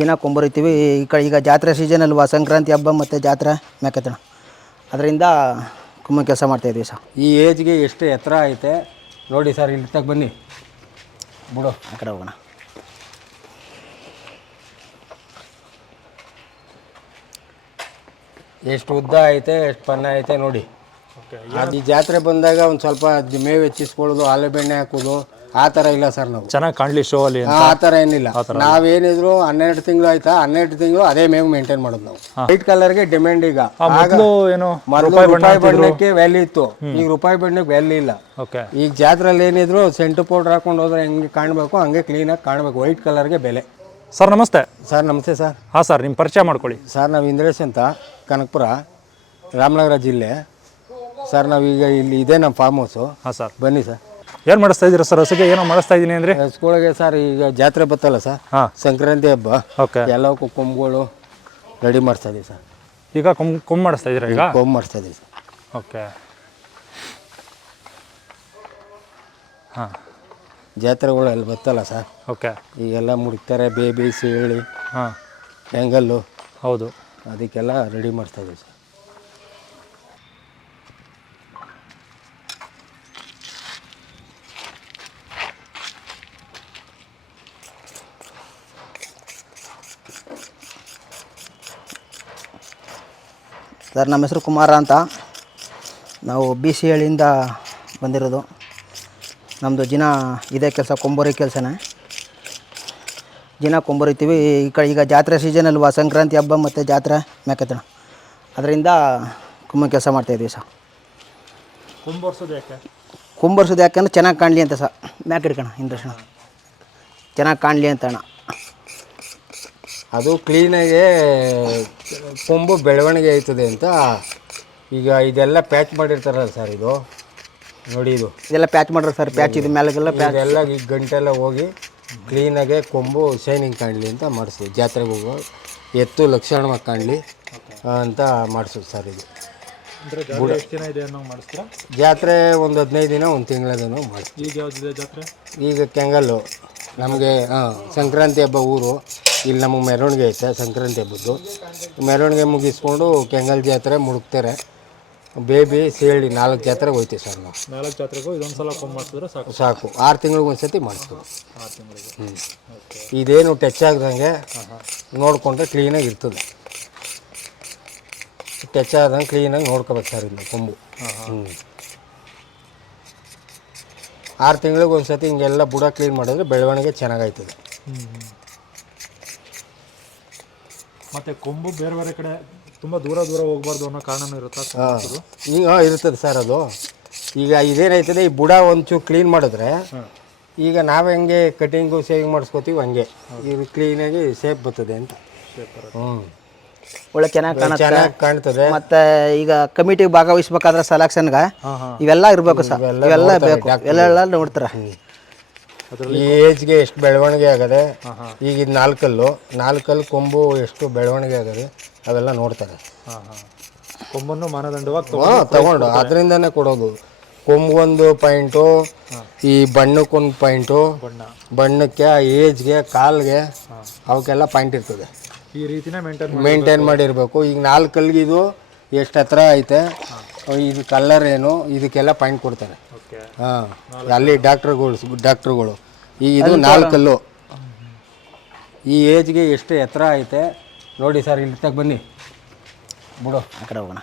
ದಿನ ಕೊಂಬರಿತೀವಿ. ಈ ಕಡೆ ಈಗ ಜಾತ್ರೆ ಸೀಸನ್ ಅಲ್ವಾ? ಸಂಕ್ರಾಂತಿ ಹಬ್ಬ ಮತ್ತು ಜಾತ್ರೆ ಮೆಕ್ಕತಣ ಅದರಿಂದ ಕುಂಬ ಕೆಲಸ ಮಾಡ್ತಾಯಿದ್ದೀವಿ ಸರ್. ಈ ಏಜ್ಗೆ ಎಷ್ಟು ಎತ್ತರ ಐತೆ? ನೋಡಿ ಸರ್, ಇಲ್ಲಿ ತಗ ಬನ್ನಿ. ಬಿಡು, ಆ ಕಡೆ ಹೋಗೋಣ. ಎಷ್ಟು ಉದ್ದ ಐತೆ, ಎಷ್ಟು ಪನ್ನ ಐತೆ ನೋಡಿ. ಅದು ಈ ಜಾತ್ರೆ ಬಂದಾಗ ಒಂದು ಸ್ವಲ್ಪ ಜ- ಮೇವು ಹೆಚ್ಚಿಸ್ಕೊಳ್ಳೋದು ಆಲೆ ಬೆಣ್ಣೆ ಹಾಕೋದು ಆ ಥರ ಇಲ್ಲ ಸರ್ ನಾವು. ಚೆನ್ನಾಗಿ ಕಾಣಲಿ ಶೋ ಅಲ್ಲಿ ಆ ಥರ ಏನಿಲ್ಲ. ನಾವೇನಿದ್ರು ಹನ್ನೆರಡು ತಿಂಗಳು ಆಯ್ತಾ ಹನ್ನೆರಡು ತಿಂಗಳು ಅದೇ ಮೇವು ಮೇಂಟೈನ್ ಮಾಡೋದು ನಾವು. ವೈಟ್ ಕಲರ್ಗೆ ಡಿಮ್ಯಾಂಡ್ ಈಗ. ಆಗ ಮೊದಲು ಏನು ಮೊದಲು ರೂಪಾಯಿ ಬಣ್ಣಕ್ಕೆ ವ್ಯಾಲ್ಯೂ ಇತ್ತು. ಈಗ ರೂಪಾಯಿ ಬಣ್ಣಕ್ಕೆ ವ್ಯಾಲ್ಯೂ ಇಲ್ಲ. ಓಕೆ ಈಗ ಜಾತ್ರೆಯಲ್ಲಿ ಏನಿದ್ರು ಸೆಂಟು ಪೌಡರ್ ಹಾಕೊಂಡು ಹೋದ್ರೆ ಹೆಂಗೆ ಕಾಣಬೇಕು ಹಂಗೆ ಕ್ಲೀನಾಗಿ ಕಾಣಬೇಕು ವೈಟ್ ಕಲರ್ಗೆ ಬೆಲೆ. ಸರ್ ನಮಸ್ತೆ. ಸರ್ ನಮಸ್ತೆ ಸರ್. ಹಾಂ ಸರ್ ನಿಮ್ಮ ಪರಿಚಯ ಮಾಡ್ಕೊಳ್ಳಿ. ಸರ್ ನಾವು ಇಂದ್ರೇಶ್ ಅಂತ ಕನಕಪುರ ರಾಮನಗರ ಜಿಲ್ಲೆ. ಸರ್ ನಾವೀಗ ಇಲ್ಲಿ ಇದೆ ನಮ್ಮ ಫಾರ್ಮ್ ಹೌಸು ಹಾಂ ಸರ್. ಬನ್ನಿ ಸರ್. ಏನು ಮಾಡಿಸ್ತಾ ಇದ್ದೀರಾ ಸರ್? ಹಸಿಗೆ ಏನೋ ಮಾಡಿಸ್ತಾ ಇದ್ದೀನಿ ಅಂದರೆ? ಸ್ಕೂಲಿಗೆ ಸರ್ ಈಗ ಜಾತ್ರೆ ಬತ್ತಲ್ಲ ಸರ್. ಹಾಂ. ಸಂಕ್ರಾಂತಿ ಹಬ್ಬ. ಓಕೆ. ಎಲ್ಲವಕ್ಕೂ ಕೊಂಬುಗಳು ರೆಡಿ ಮಾಡಿಸ್ತಾ ಇದೀವಿ ಸರ್. ಈಗ ಕುಂಬ್ ಕುಂಬ್ ಮಾಡಿಸ್ತಾ ಇದ್ದೀರಾ ಈಗ? ಕೊಂಬು ಮಾಡಿಸ್ತಾ ಇದೀವಿ ಸರ್. ಓಕೆ. ಹಾಂ. ಜಾತ್ರೆಗಳು ಅಲ್ಲಿ ಬತ್ತಲ್ಲ ಸರ್. ಓಕೆ. ಈಗೆಲ್ಲ ಮುಡುಕ್ತಾರೆ ಬೇಬಿ ಸೀಳಿ ಹಾಂ. ಹೆಂಗಲ್ಲು. ಹೌದು. ಅದಕ್ಕೆಲ್ಲ ರೆಡಿ ಮಾಡಿಸ್ತಾ ಇದ್ದೀವಿ ಸರ್. ಸರ್ ನಮ್ಮ ಹೆಸರು ಕುಮಾರ ಅಂತ. ನಾವು ಬಿ ಸಿ ಹಳ್ಳಿಯಿಂದ ಬಂದಿರೋದು. ನಮ್ಮದು ದಿನ ಇದೇ ಕೆಲಸ ಕೊಂಬರಿ ಕೆಲಸನೇ. ದಿನ ಕೊಂಬರಿತೀವಿ ಈ ಕಡೆ ಈಗ ಜಾತ್ರೆ ಸೀಸನ್ ಅಲ್ವಾ? ಸಂಕ್ರಾಂತಿ ಹಬ್ಬ ಮತ್ತು ಜಾತ್ರೆ ಮೆಕ್ಕತಣ ಅದರಿಂದ ಕುಂಬ ಕೆಲಸ ಮಾಡ್ತಾಯಿದ್ದೀವಿ ಸರ್. ಕುಂಬರ್ಸೋದು ಯಾಕೆ? ಕುಂಬರ್ಸೋದು ಯಾಕಂದ್ರೆ ಚೆನ್ನಾಗಿ ಕಾಣಲಿ ಅಂತ ಸರ್. ಮ್ಯಾಕ್ ಹಿಡ್ಕಣ ಇಂದ್ರಕ್ಷಣ ಚೆನ್ನಾಗಿ ಕಾಣಲಿ ಅಂತ ಅಣ್ಣ. ಅದು ಕ್ಲೀನಾಗೆ ಕೊಂಬು ಬೆಳವಣಿಗೆ ಆಯ್ತದೆ ಅಂತ ಈಗ ಇದೆಲ್ಲ ಪ್ಯಾಚ್ ಮಾಡಿರ್ತಾರಲ್ಲ ಸರ್ ಇದು. ನೋಡಿ ಇದು. ಇದೆಲ್ಲ ಪ್ಯಾಚ್ ಮಾಡ್ರಿ ಸರ್ ಪ್ಯಾಚ್ ಇದು ಮೇಲೆಲ್ಲ ಪ್ಯಾಚ್ ಎಲ್ಲ ಈ ಗಂಟೆಲ್ಲ ಹೋಗಿ ಕ್ಲೀನಾಗೆ ಕೊಂಬು ಶೈನಿಂಗ್ ಕಾಣಲಿ ಅಂತ ಮಾಡಿಸ್ತೀವಿ ಜಾತ್ರೆಗೆ ಹೋಗೋ ಎತ್ತು ಲಕ್ಷಣವಾಗಿ ಕಾಣಲಿ ಅಂತ ಮಾಡಿಸೋದು ಸರ್ ಇದು. ಅಂದರೆ ಜಾತ್ರೆ ಎಷ್ಟು ದಿನ ಇದೆ ಅನ್ನೋ ಮಾಡಿಸ್ತೀರಾ? ಜಾತ್ರೆ ಒಂದು ಹದಿನೈದು ದಿನ ಒಂದು ತಿಂಗಳದೇನೋ ಮಾಡಿಸ್ತೀವಿ. ಈಗ ಈಗ ಕೆಂಗಲ್ಲು. ನಮಗೆ ಹಾಂ ಸಂಕ್ರಾಂತಿ ಹಬ್ಬ ಊರು. ಇಲ್ಲಿ ನಮಗೆ ಮೆರವಣಿಗೆ ಐತೆ ಸಂಕ್ರಾಂತಿ ಹಬ್ಬದ್ದು. ಮೆರವಣಿಗೆ ಮುಗಿಸ್ಕೊಂಡು ಕೆಂಗಲ್ ಜಾತ್ರೆ ಮುಡುಕ್ತಾರೆ. ಬೇಬಿ ಸೇಳಿ ನಾಲ್ಕು ಜಾತ್ರೆಗೆ ಹೋಯ್ತೀವಿ ಸರ್ ನಾವು. ನಾಲ್ಕು ಜಾತ್ರೆಗೂ ಇದೊಂದು ಸಲ ಮಾಡಿಸಿದ್ರೆ ಸಾಕು. ಸಾಕು. ಆರು ತಿಂಗಳಿಗೆ ಒಂದು ಸತಿ ಮಾಡಿಸ್ತೀವಿ ಆರು ತಿಂಗಳಿಗೆ. ಹ್ಞೂ ಇದೇನು ಟಚ್ ಆಗ್ದಂಗೆ ನೋಡಿಕೊಂಡ್ರೆ ಕ್ಲೀನಾಗಿ ಇರ್ತದೆ. ಟಚ್ ಆದಂಗೆ ಕ್ಲೀನಾಗಿ ನೋಡ್ಕೋಬೇಕು ಸರ್ ಇನ್ನು ಕೊಂಬು. ಹ್ಞೂ ಆರು ತಿಂಗಳಿಗೆ ಒಂದು ಸತಿ ಹಿಂಗೆಲ್ಲ ಬುಡ ಕ್ಲೀನ್ ಮಾಡಿದ್ರೆ ಬೆಳವಣಿಗೆ ಚೆನ್ನಾಗಾಯ್ತದೆ ಮತ್ತೆ ಕೊಂಬು ಬೇರೆ ಬೇರೆ ಕಡೆ ತುಂಬ ದೂರ ದೂರ ಹೋಗ್ಬಾರ್ದು ಅನ್ನೋ ಕಾರಣನೂ ಇರುತ್ತೆ? ಹಾಂ. ಈಗ ಹಾಂ ಇರ್ತದೆ ಸರ್ ಅದು. ಈಗ ಇದೇನೈತದೆ ಈ ಬುಡ ಒಂಚೂರು ಕ್ಲೀನ್ ಮಾಡಿದ್ರೆ ಈಗ ನಾವು ಹೆಂಗೆ ಕಟಿಂಗು ಸೇವಿಂಗ್ ಮಾಡಿಸ್ಕೋತೀವಿ ಹಂಗೆ. ಇದು ಕ್ಲೀನಾಗಿ ಸೇಫ್ ಬರ್ತದೆ ಅಂತ. ಹ್ಞೂ ಒಳ್ಳೆ ಚೆನ್ನಾಗಿ ಕಾಣುತ್ತೆ. ಚೆನ್ನಾಗಿ ಕಾಣ್ತದೆ. ಮತ್ತೆ ಈಗ ಕಮಿಟಿಗೆ ಭಾಗವಹಿಸ್ಬೇಕಾದ್ರೆ ಸೆಲೆಕ್ಷನ್ಗೆ ಇವೆಲ್ಲ ಇರಬೇಕು ಸರ್. ಇವೆಲ್ಲ ಬೇಕು. ಎಲ್ಲ ನೋಡ್ತಾರೆ. ಈ ಏಜ್ಗೆ ಎಷ್ಟು ಬೆಳವಣಿಗೆ ಆಗದೆ ಈಗ ಇದು ನಾಲ್ಕಲ್ಲು ನಾಲ್ಕಲ್ಲು ಕೊಂಬು ಎಷ್ಟು ಬೆಳವಣಿಗೆ ಆಗದೆ ಅವೆಲ್ಲ ನೋಡ್ತಾರೆ. ಕೊಂಬನ್ನು ಮಾನದಂಡವಾಗಿ ಹಾಂ ತಗೊಂಡು ಅದರಿಂದನೇ ಕೊಡೋದು. ಕೊಂಬಗೊಂದು ಪಾಯಿಂಟು ಈ ಬಣ್ಣಕ್ಕೊಂದು ಪಾಯಿಂಟು ಬಣ್ಣ. ಬಣ್ಣಕ್ಕೆ ಆ ಏಜ್ಗೆ ಕಾಲ್ಗೆ ಅವಕ್ಕೆಲ್ಲ ಪಾಯಿಂಟ್ ಇರ್ತದೆ. ಈ ರೀತಿನೇ ಮೇಂಟೈನ್ ಮೇಂಟೈನ್ ಮಾಡಿರಬೇಕು. ಈಗ ನಾಲ್ಕು ಇದು ಎಷ್ಟು ಹತ್ರ ಐತೆ ಇದು ಕಲರ್ ಏನು ಇದಕ್ಕೆಲ್ಲ ಪಾಯಿಂಟ್ ಕೊಡ್ತಾರೆ. ಓಕೆ. ಹಾಂ. ಅಲ್ಲಿ ಡಾಕ್ಟ್ರುಗಳು ಡಾಕ್ಟ್ರುಗಳು ಈ ಇದು ನಾಲ್ಕಲ್ಲು ಈ ಏಜ್ಗೆ ಎಷ್ಟು ಎತ್ತರ ಐತೆ ನೋಡಿ ಸರ್ ಇಲ್ಲಿ ತಗ ಬನ್ನಿ. ಬಿಡು ಆ ಕಡೆ ಹೋಗೋಣ.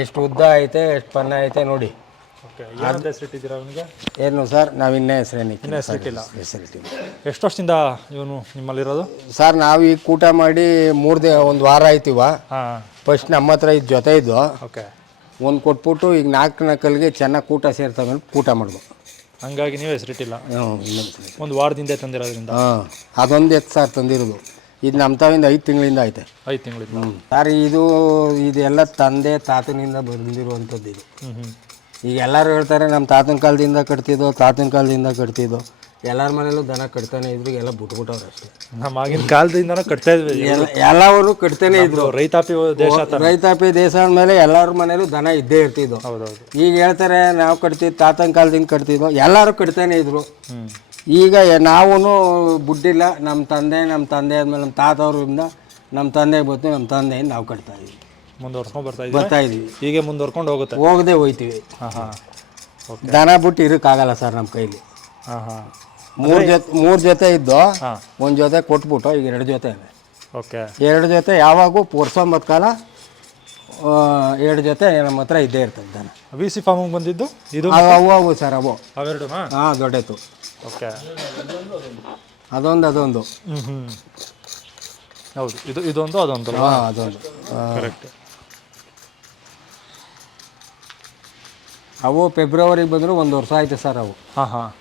ಎಷ್ಟು ಉದ್ದ ಐತೆ ಎಷ್ಟು ಪನ್ನ ಐತೆ ನೋಡಿ. ಓಕೆ ಏನಂತ ಹೆಸರಿಟ್ಟಿದ್ದೀರಾ ಅವನಿಗೆ? ಏನು ಸರ್ ನಾವು ಇನ್ನೇ ಹೆಸರಿಟ್ಟಿಲ್ಲ ಹೆಸರಿಟ್ಟಿಲ್ಲ ಎಷ್ಟು ವರ್ಷದಿಂದ ಇವನು ನಿಮ್ಮಲ್ಲಿರೋದು? ಸರ್ ನಾವು ಈಗ ಕೂಟ ಮಾಡಿ ಮೂರು ದಿನ ಒಂದು ವಾರ ಆಯ್ತಿವ. ಹಾಂ. ಫಸ್ಟ್ ನಮ್ಮ ಹತ್ರ ಇದು ಜೊತೆ ಇದ್ದು. ಓಕೆ. ಒಂದು ಕೊಟ್ಬಿಟ್ಟು ಈಗ ನಾಲ್ಕು ನಾಲ್ಕಲ್ಲಿಗೆ ಚೆನ್ನಾಗಿ ಕೂಟ ಸೇರ್ತವೆ ಅಂತ ಕೂಟ ಮಾಡ್ದು ಹಂಗಾಗಿ ನೀವು ಹೆಸರಿಟ್ಟಿಲ್ಲ ಹ್ಞೂ ಒಂದು ವಾರದಿಂದ ತಂದಿರೋದ್ರಿಂದ. ಹಾಂ ಅದೊಂದು ಎತ್ತು ಸರ್ ತಂದಿರೋದು. ಇದು ನಮ್ಮ ತಾವಿಂದ ಐದು ತಿಂಗಳಿಂದ ಐತೆ. ಐದು ತಿಂಗಳಿಂದ. ಸರ್ ಇದು ಇದೆಲ್ಲ ತಂದೆ ತಾತನಿಂದ ಬಂದಿರುವಂಥದ್ದು ಇದು. ಹ್ಞೂ ಹ್ಞೂ ಈಗ ಎಲ್ಲರೂ ಹೇಳ್ತಾರೆ ನಮ್ಮ ತಾತನ ಕಾಲದಿಂದ ಕಟ್ತಿದ್ದೋ ತಾತನ ಕಾಲದಿಂದ ಕಟ್ತಿದ್ದೋ. ಎಲ್ಲರ ಮನೇಲೂ ದನ ಕಟ್ತಾನೆ ಇದ್ರು ಎಲ್ಲ ಬಿಟ್ಬಿಟ್ಟವ್ರೆ ಅಷ್ಟೇ. ನಮ್ಮ ಆಗಿನ ಕಾಲದಿಂದನೂ ಕಟ್ತಾ ಇದ್ವಿ. ಎಲ್ಲ ಎಲ್ಲವರು ಕಟ್ತಾನೆ ಇದ್ರು. ರೈತಾಪಿ ದೇಶ ರೈತಾಪಿ ದೇಶ ಅಂದಮೇಲೆ ಎಲ್ಲರ ಮನೇಲೂ ದನ ಇದ್ದೇ ಇರ್ತಿದ್ವು. ಹೌದೌದು. ಈಗ ಹೇಳ್ತಾರೆ ನಾವು ಕಟ್ತಿದ್ದು ತಾತನ ಕಾಲದಿಂದ ಕಟ್ತಿದ್ವು. ಎಲ್ಲರೂ ಕಟ್ತಾನೆ ಇದ್ರು. ಈಗ ನಾವೂ ಬುಡ್ಡಿಲ್ಲ ನಮ್ಮ ತಂದೆ ನಮ್ಮ ತಂದೆ ಆದಮೇಲೆ ನಮ್ಮ ತಾತವ್ರಿಂದ ನಮ್ಮ ತಂದೆ ಬಂತು ನಮ್ಮ ತಂದೆಯಿಂದ ನಾವು ಕಟ್ತಾ ಇದೀವಿ. ಮುಂದುವರ್ಸ್ಕೊಂಡ್ ಬರ್ತಾ ಇದ್ದೀವಿ ಬರ್ತಾ ಇದೀವಿ ಹೀಗೆ ಮುಂದುವರ್ಕೊಂಡು ಹೋಗುತ್ತೆ. ಹೋಗದೆ ಹೋಯ್ತೀವಿ. ಹಾಂ ಹಾಂ. ದನ ಬಿಟ್ಟು ಇರೋಕ್ಕಾಗಲ್ಲ ಸರ್ ನಮ್ಮ ಕೈಲಿ. ಹಾಂ ಹಾಂ. ಮೂರು ಜೊತೆ ಮೂರು ಜೊತೆ ಇದ್ದೋ ಹಾಂ. ಒಂದು ಜೊತೆ ಕೊಟ್ಬಿಟ್ಟು ಈಗ ಎರಡು ಜೊತೆ ಇದೆ. ಓಕೆ. ಎರಡು ಜೊತೆ ಯಾವಾಗೂ ಪೋರ್ಸೊಂಬತ್ತು ಕಾಲ ಆ, ಎರಡು ಜೊತೆ ನಮ್ಮ ಹತ್ರ ಇದ್ದೇ ಇರ್ತದೆ ದನ. ವಿ ಸಿ ಫಾರ್ಮಿಗೆ ಬಂದಿದ್ದು? ಇದು ಅವು ಅವು ಅವು ಸರ್ ಅವು. ಅವೆರಡು ಹಾಂ? ದೊಡ್ಡದು. ಓಕೆ. ಅದೊಂದು ಅದೊಂದು. ಹ್ಞೂ ಹ್ಞೂ ಹೌದು. ಇದು ಇದೊಂದು ಅದೊಂದು ಹಾಂ ಅದೊಂದು. ಕರೆಕ್ಟ್ ಅವು ಫೆಬ್ರವರಿಗೆ ಬಂದರೂ ಒಂದು ವರ್ಷ ಆಯಿತು ಸರ್ ಅವು. ಹಾಂ ಹಾಂ.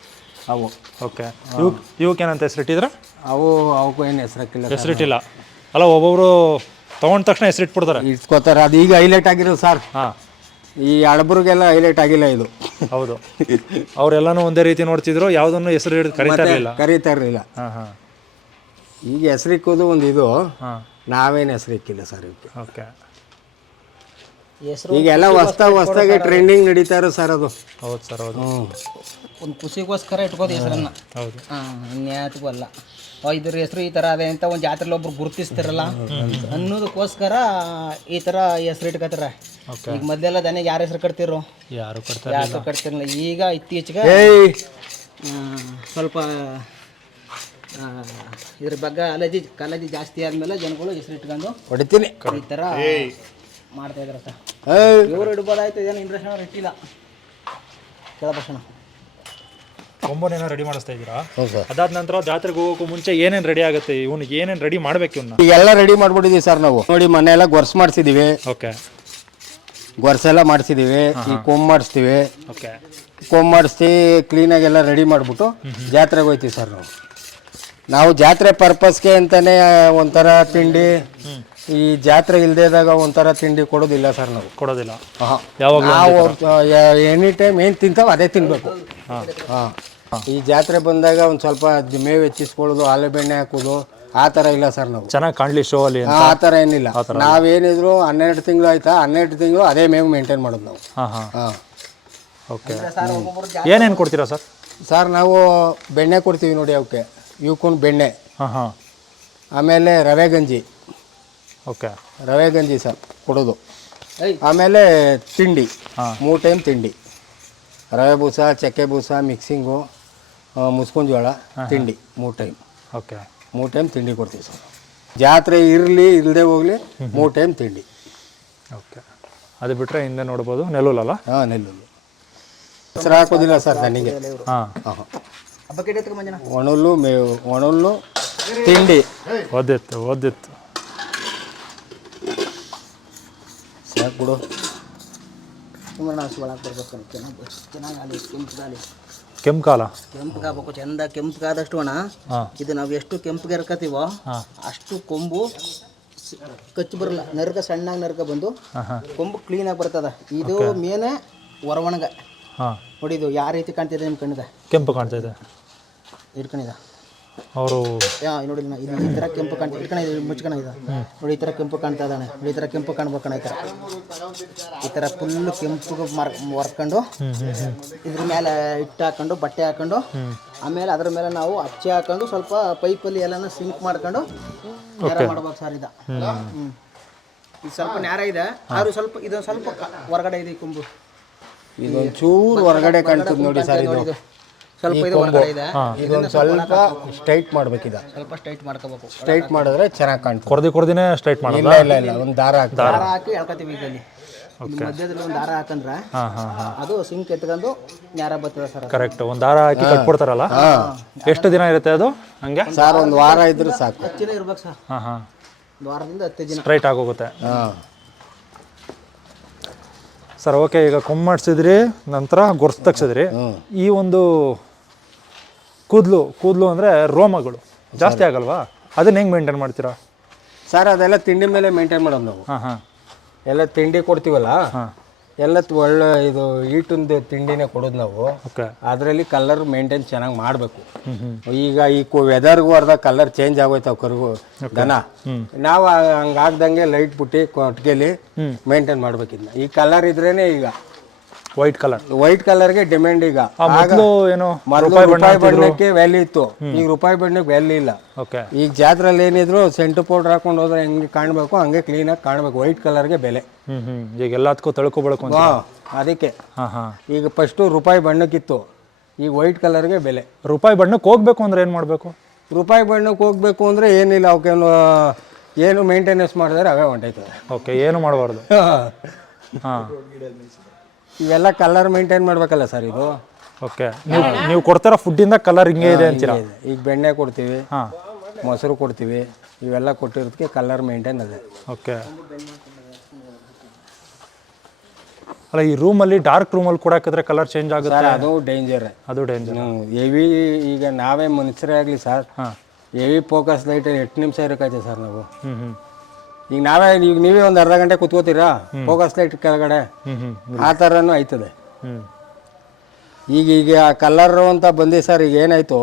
ಅವು. ಓಕೆ. ಇವಕ್ಕೆ ಏನಂತ ಹೆಸರಿಟ್ಟಿದ್ರೆ ಅವು ಅವಕ್ಕೂ ಏನು ಹೆಸರಾಕಿಲ್ಲ ಹೆಸರಿಟ್ಟಿಲ್ಲ. ಅಲ್ಲ ಒಬ್ಬೊಬ್ಬರು ತೊಗೊಂಡ ತಕ್ಷಣ ಹೆಸರಿಟ್ಬಿಡ್ತಾರೆ. ಇಟ್ಕೋತಾರೆ. ಅದು ಈಗ ಹೈಲೈಟ್ ಆಗಿರೋದು ಸರ್. ಹಾಂ. ಈ ಹಳಬರಿಗೆಲ್ಲ ಹೈಲೈಟ್ ಆಗಿಲ್ಲ ಇದು. ಹೌದು. ಅವರೆಲ್ಲನೂ ಒಂದೇ ರೀತಿ ನೋಡ್ತಿದ್ರು ಯಾವುದನ್ನು ಹೆಸರು ಹಿಡಿದು ಕರಿತಾ ಇರಲಿಲ್ಲ. ಕರೀತಾ ಇರಲಿಲ್ಲ. ಹಾಂ ಹಾಂ. ಈಗ ಹೆಸರಿಕ್ಕೋದು ಒಂದು ಇದು. ನಾವೇನು ಹೆಸರಿಕ್ಕಿಲ್ಲ ಸರ್ ಇವಕ್ಕೆ ಓಕೆ. ಈಗೆಲ್ಲ ಹೊಸ್ತಾಗ ಹೊಸ್ತಾಗಿ ಟ್ರೆಂಡಿಂಗ್ ನಡೀತಾ ಇರೋ ಸರ್ ಅದು. ಹೌದು ಸರ್ ಹೌದು. ಒಂದು ಖುಷಿಗೋಸ್ಕರ ಇಟ್ಕೋದು ಹೆಸರನ್ನ. ಹೌದು. ಹಾಂ ಇನ್ಯಾತಕ್ಕೂ ಅಲ್ಲ ಓ, ಇದ್ರ ಹೆಸರು ಈ ಥರ ಅದೇ ಅಂತ ಒಂದು ಜಾತ್ರೆಲಿ ಒಬ್ರು ಗುರುತಿಸ್ತಿರಲ್ಲ? ಅನ್ನೋದಕ್ಕೋಸ್ಕರ ಈ ಥರ ಹೆಸರು ಇಟ್ಕೋತಾರೆ ಈಗ ಮೊದಲೆಲ್ಲ ದನಿಗೆ ಯಾರ ಹೆಸರು ಕಟ್ತಿರು ಯಾರು ಕೊಡ್ತಾರೆ ಯಾರು ಕಟ್ತಿರಲಿಲ್ಲ. ಈಗ ಇತ್ತೀಚೆಗೆ ಏಯ್! ಆ, ಸ್ವಲ್ಪ ಆ, ಇದ್ರ ಬಗ್ಗೆ ಅಲಜಿ ಕಾಲಜಿ ಜಾಸ್ತಿ ಆದಮೇಲೆ ಜನಗಳು ಹೆಸರು ಇಟ್ಕೊಂಡು ಹೊಡಿತೀನಿ. ಈ ಥರ ಮಾಡ್ತಾ ಸರ್. ಇವರು ಇಡ್ಬೋದಾಯ್ತು ಇಂಟ್ರೆಸ್ಟ್ ಕೊಂಬನೇನೋ ರೆಡಿ ಮಾಡಿಸ್ತಾ ಇದ್ದೀರಾ? ಅದಾದ ನಂತರ ಜಾತ್ರೆಗೆ ಹೋಗೋಕ್ಕೂ ಮುಂಚೆ ಏನೇನು ರೆಡಿ ಆಗುತ್ತೆ ಇವನಿಗೆ ಏನೇನು ರೆಡಿ ಮಾಡ್ಬೇಕು ಇವನ್ನ ಈಗೆಲ್ಲ ರೆಡಿ ಮಾಡ್ಬಿಟ್ಟಿದೀವಿ ಸರ್ ನಾವು. ನೋಡಿ ಮನೆ ಎಲ್ಲ ಗೊರ್ಸ್ ಮಾಡಿಸಿದೀವಿ. ಓಕೆ. ಗೊರ್ಸೆಲ್ಲ ಮಾಡಿಸಿದೀವಿ. ಈ ಕೊಂಬ್ ಮಾಡಿಸ್ತೀವಿ. ಓಕೆ. ಕೊಂಬ್ ಮಾಡಿಸ್ತಿ ಕ್ಲೀನಾಗೆಲ್ಲ ರೆಡಿ ಮಾಡಿಬಿಟ್ಟು ಜಾತ್ರೆಗೆ ಹೋಯ್ತೀವಿ ಸರ್ ನಾವು. ನಾವು ಜಾತ್ರೆ ಪರ್ಪಸ್ಗೆ ಅಂತಾನೆ ಒಂಥರ ತಿಂಡಿ. ಈ ಜಾತ್ರೆ ಇಲ್ದೇದಾಗ ಒಂಥರ ತಿಂಡಿ ಕೊಡೋದಿಲ್ಲ ಸರ್ ನಾವು. ಕೊಡೋದಿಲ್ಲ. ನಾವು ಎನಿ ಟೈಮ್ ಏನು ತಿಂತಾವ ಅದೇ ತಿನ್ಬೇಕು. ಹಾಂ. ಈ ಜಾತ್ರೆ ಬಂದಾಗ ಒಂದು ಸ್ವಲ್ಪ ಮೇವು ಹೆಚ್ಚಿಸ್ಕೊಳ್ಳೋದು ಹಾಲು ಬೆಣ್ಣೆ ಹಾಕೋದು ಆ ಥರ ಇಲ್ಲ ಸರ್ ನಾವು. ಚೆನ್ನಾಗಿ ಕಾಣಲಿ ಶೋ ಅಲ್ಲಿ ಆ ಥರ ಏನಿಲ್ಲ. ನಾವೇನಿದ್ರು ಹನ್ನೆರಡು ತಿಂಗಳು ಆಯ್ತಾ ಹನ್ನೆರಡು ತಿಂಗಳು ಅದೇ ಮೇವು ಮೇಂಟೈನ್ ಮಾಡೋದು ನಾವು. ಹಾಂ ಹಾಂ. ಹಾಂ. ಓಕೆ. ಏನೇನು ಕೊಡ್ತೀರಾ ಸರ್? ಸರ್ ನಾವು ಬೆಣ್ಣೆ ಕೊಡ್ತೀವಿ ನೋಡಿ ಅವಕ್ಕೆ ಯುಕುನ್ ಬೆಣ್ಣೆ. ಹಾಂ ಹಾಂ. ಆಮೇಲೆ ರವೆ ಗಂಜಿ. ಓಕೆ. ರವೆ ಗಂಜಿ ಸರ್ ಕೊಡೋದು. ಆಮೇಲೆ ತಿಂಡಿ ಹಾಂ. ಮೂರು ಟೈಮ್ ತಿಂಡಿ. ರವೆ ಬೂಸ ಚಕ್ಕೆ ಬೂಸ ಮಿಕ್ಸಿಂಗು ಮುಸ್ಕೊಂಡ್ ಜೋಳ ತಿಂಡಿ ಮೂರು ಟೈಮ್ ಓಕೆ. ಮೂರು ಟೈಮ್ ತಿಂಡಿ ಕೊಡ್ತೀವಿ ಸರ್. ಜಾತ್ರೆ ಇರಲಿ ಇಲ್ಲದೆ ಹೋಗಲಿ ಮೂರು ಟೈಮ್ ತಿಂಡಿ. ಓಕೆ. ಅದು ಬಿಟ್ಟರೆ ಹಿಂದೆ ನೋಡ್ಬೋದು ನೆಲ್ಲೂಲಲ್ಲ? ಹಾಂ ನೆಲ್ಲುಲ್ಲು ಹೆಸರು ಹಾಕೋದಿಲ್ಲ ಸರ್ ನನಗೆ. ಹಾಂ. ಹಾಂ ಒಣಲ್ಲು ಮೇವು ಒಣಲ್ಲು ತಿಂಡಿ. ಒದ್ದಿತ್ತು ಓದಿತ್ತು. ಸಾಕು ಬಿಡು ಸುಮ್ಮನೆ ನಾವು ಒಳಗೆ ಬರ್ಬೇಕು ಚೆನ್ನಾಗಿ ಚೆನ್ನಾಗಿ ಅಲ್ಲಿ ಕೆಂಪಗಾಲಿ ಕೆಂಪು ಕಾಲ ಚೆಂದ ಚಂದ ಕೆಂಪಗಾದಷ್ಟು ಅಣ್ಣ. ಹಾಂ. ಇದು ನಾವು ಎಷ್ಟು ಕೆಂಪಗೆ ಎರ್ಕತ್ತೀವೋ ಹಾಂ. ಅಷ್ಟು ಕೊಂಬು ಸ್- ಕಚ್ಚಿ ಬರಲ್ಲ ನರ್ಗ ಸಣ್ಣಾಗಿ ನರ್ಗ ಬಂದು ಹಾಂ ಹಾಂ. ಕೊಂಬು ಕ್ಲೀನಾಗಿ ಬರ್ತದ. ಇದು ಮೇನೆ ಹೊರವಣಗ ಹಾಂ. ನೋಡಿ ಇದು ಯಾವ ರೀತಿ ಕಾಣ್ತಿದೆ ನಿಮ್ಮ ಕಣ್ಣಿಗೆ? ಕೆಂಪು ಕಾಣ್ತಾ ಇದೆ. ಇಟ್ಕೊಂಡಿದ. ಅವರು ಯಾ ನೋಡಿ ಇದು ಈ ಥರ ಕೆಂಪು ಕಾಣ್ತಾ ಇಟ್ಕೊಂಡ ಇದು ಮುಚ್ಕಣ ಇದು. ನೋಡಿ ಈ ಥರ ಕೆಂಪು ಕಾಣ್ತಾ ಇದ್ದಾನೆ. ನೋಡಿ ಈ ಥರ ಕೆಂಪು ಕಾಣ್ಬೇಕಣ್ಣ ಈ ಥರ ಈ ಥರ ಫುಲ್ಲು ಕೆಂಪು ಮರ್ ಹ್ಞೂ ಇದ್ರ ಮೇಲೆ ಹಿಟ್ಟು ಹಾಕೊಂಡು ಬಟ್ಟೆ ಹಾಕೊಂಡು ಆಮೇಲೆ ಅದ್ರ ಮೇಲೆ ನಾವು ಅಚ್ಚಿ ಹಾಕೊಂಡು ಸ್ವಲ್ಪ ಪೈಪಲ್ಲಿ ಎಲ್ಲಾನು ಸಿಂಕ್ ಮಾಡ್ಕೊಂಡು ನೇರ ಮಾಡ್ಬೇಕು ಸರ್ ಇದು. ಹ್ಮ್. ಇದು ಸ್ವಲ್ಪ ನೇರ ಇದೆ ಆದ್ರೂ ಸ್ವಲ್ಪ ಇದು ಸ್ವಲ್ಪ ಹೊರಗಡೆ ಇದೆ ಕುಂಬು ಕೊಂಬು. ಇದೊಂದು ಚೂರು ಹೊರಗಡೆ ಕಾಣ್ತದೆ ನೋಡಿ ಸರ್ ಇದು. ಸ್ವಲ್ಪ ಇದು ಹೊರಗಡೆ ಇದೆ. ಇದೊಂದು ಸ್ವಲ್ಪ ಸ್ಟ್ರೈಟ್ ಮಾಡ್ಬೇಕಿದ. ಸ್ವಲ್ಪ ಸ್ಟ್ರೈಟ್ ಮಾಡ್ಕೋಬೇಕು. ಸ್ಟ್ರೈಟ್ ಮಾಡಿದ್ರೆ ಚೆನ್ನಾಗಿ ಕಾಣ್ತದೆ. ಕೊರ್ದಿ ಕೊರ್ದಿನೇ ಸ್ಟ್ರೈಟ್ ಮಾಡೋದು? ಇಲ್ಲ ಇಲ್ಲ ಇಲ್ಲ ಒಂದು ದಾರ ಹಾಕ್ತಾರೆ ದಾರ. ಹಾಕಿ ಎಳ್ಕೊತೀವಿ ಇದರಲ್ಲಿ ಇಲ್ಲಿ. ಮಧ್ಯದಲ್ಲಿ ಒಂದು ದಾರ ಹಾಕಂದ್ರೆ ಹಾಂ ಹಾಂ ಹಾಂ. ಅದು ಸಿಂಕ್ ಎತ್ಕೊಂಡು ನ್ಯಾರ ಬರ್ತದೆ ಸರ್ ಕರೆಕ್ಟ್ ಒಂದು ದಾರ ಹಾಕಿ ಕಟ್ಬಿಡ್ತಾರಲ್ಲ? ಎಷ್ಟು ದಿನ ಇರುತ್ತೆ ಅದು ಹಂಗೆ? ಸರ್ ಒಂದು ವಾರ ಇದ್ರೆ ಸಾಕು. ಹತ್ತು ದಿನ ಇರ್ಬೇಕು ಸರ್. ಹಾಂ ಹಾಂ. ವಾರದಿಂದ ಹತ್ತು ದಿನ. ಸ್ಟ್ರೈಟ್ ಆಗೋಗುತ್ತೆ. ಹಾಂ. ಸರ್ ಓಕೆ ಈಗ ಕೊಮ್ಮೆ ಮಾಡಿಸಿದ್ರಿ ನಂತರ ಗೊರ್ಸ್ ತಗ್ಸಿದ್ರಿ. ಈ ಒಂದು ಕೂದಲು ಕೂದಲು ಅಂದರೆ ರೋಮಗಳು. ಜಾಸ್ತಿ ಆಗಲ್ವಾ? ಅದನ್ನ ಹೆಂಗೆ ಮೇಂಟೈನ್ ಮಾಡ್ತೀರಾ? ಸರ್ ಅದೆಲ್ಲ ತಿಂಡಿ ಮೇಲೆ ಮೇಂಟೈನ್ ಮಾಡೋದು ನಾವು. ಹಾಂ ಹಾಂ. ಎಲ್ಲ ತಿಂಡಿ ಕೊಡ್ತೀವಲ್ಲ? ಹಾಂ. ಎಲ್ಲ ಒಳ್ಳೆ ಇದು ಈಟಿಂದು ತಿಂಡಿನೇ ಕೊಡೋದು ನಾವು. ಓಕೆ ಅದರಲ್ಲಿ ಕಲರ್ ಮೇಂಟೈನ್ ಚೆನ್ನಾಗಿ ಮಾಡಬೇಕು. ಈಗ ಈ ವೆದರ್ಗೂ ಅರ್ಧ ಕಲರ್ ಚೇಂಜ್ ಆಗೋಯ್ತಾವ ಕರುಗು ದನ. ನಾವು ಹಂಗಾಗ್ದಂಗೆ ಲೈಟ್ ಬಿಟ್ಟು ಕೊಟ್ಟಿಗೆಲಿ ಮೇಂಟೈನ್ ಮಾಡ್ಬೇಕಿದ್ನ. ಈ ಕಲರ್ ಇದ್ರೇನೆ ಈಗ ವೈಟ್ ಕಲರ್ ವೈಟ್ ಕಲರ್ಗೆ ಡಿಮ್ಯಾಂಡ್ ಈಗ. ಮೊದಲು ಏನು ರೂಪಾಯಿ ಬಣ್ಣಕ್ಕೆ ವ್ಯಾಲ್ಯೂ ಇತ್ತು. ಈಗ ರೂಪಾಯಿ ಬಣ್ಣಕ್ಕೆ ವ್ಯಾಲ್ಯೂ ಇಲ್ಲ. ಓಕೆ ಈಗ ಜಾತ್ರೆಯಲ್ಲಿ ಏನಿದ್ರು ಸೆಂಟು ಪೌಡರ್ ಹಾಕೊಂಡು ಹೋದ್ರೆ ಹೆಂಗೆ ಕಾಣಬೇಕು ಹಂಗೆ ಕ್ಲೀನಾಗಿ ಕಾಣಬೇಕು. ವೈಟ್ ಕಲರ್ಗೆ ಬೆಲೆ. ಈಗ ಎಲ್ಲದಕ್ಕೂ ತಳ್ಕೊಬೇಕು ಅದಕ್ಕೆ. ಈಗ ಫಸ್ಟು ರೂಪಾಯಿ ಬಣ್ಣಕ್ಕಿತ್ತು. ಈಗ ವೈಟ್ ಕಲರ್ಗೆ ಬೆಲೆ. ರೂಪಾಯಿ ಬಣ್ಣಕ್ಕೆ ಹೋಗ್ಬೇಕು ಅಂದ್ರೆ ಏನು ಮಾಡಬೇಕು? ರೂಪಾಯಿ ಬಣ್ಣಕ್ಕೆ ಹೋಗ್ಬೇಕು ಅಂದರೆ ಏನಿಲ್ಲ ಅವಕ್ಕೇನು ಏನು ಮೇಂಟೆನೆನ್ಸ್ ಮಾಡಿದ್ರೆ ಅವೇ ಹೊಂಟೈತವೆ ಓಕೆ ಏನು ಮಾಡಬಾರ್ದು? ಹಾಂ. ಇವೆಲ್ಲ ಕಲರ್ ಮೇಂಟೈನ್ ಮಾಡ್ಬೇಕಲ್ಲ ಸರ್ ಇದು. ಓಕೆ ನೀವು ನೀವು ಕೊಡ್ತಾರ ಫುಡ್ಡಿಂದ ಕಲರ್ ಹಿಂಗೆ ಇದೆ ಅಂತೀರಾ? ಈಗ ಬೆಣ್ಣೆ ಕೊಡ್ತೀವಿ ಹಾಂ. ಮೊಸರು ಕೊಡ್ತೀವಿ ಇವೆಲ್ಲ ಕೊಟ್ಟಿರೋದಕ್ಕೆ ಕಲರ್ ಮೇಂಟೈನ್ ಅದೇ. ಓಕೆ ಅಲ್ಲ ಈ ರೂಮಲ್ಲಿ ಡಾರ್ಕ್ ರೂಮಲ್ಲಿ ಕೂಡ ಹಾಕಿದ್ರೆ ಕಲರ್ ಚೇಂಜ್ ಆಗುತ್ತೆ? ಸರ್ ಅದು ಡೇಂಜರ್ ಅದು ಡೇಂಜರ್ ಹೆವಿ ಈಗ ನಾವೇ ಮನುಷ್ಯರೇ ಆಗಲಿ ಸರ್ ಹಾಂ. ಹೆವಿ ಫೋಕಸ್ ಲೈಟ್ ಎಷ್ಟು ನಿಮಿಷ ಇರೋಕೈತೆ ಸರ್ ನಾವು? ಹ್ಞೂ ಹ್ಞೂ ಈಗ ನಾವೇ ಈಗ ನೀವೇ ಒಂದು ಅರ್ಧ ಗಂಟೆ ಕುತ್ಕೋತೀರಾ? ಫೋಕಸ್ ಲೈಟ್ ಕೆಳಗಡೆ. ಆ ಥರನೂ ಆಯ್ತದೆ. ಈಗ ಈಗ ಆ ಕಲರ್ ಅಂತ ಬಂದಿ ಸರ್ ಈಗ ಏನಾಯ್ತು?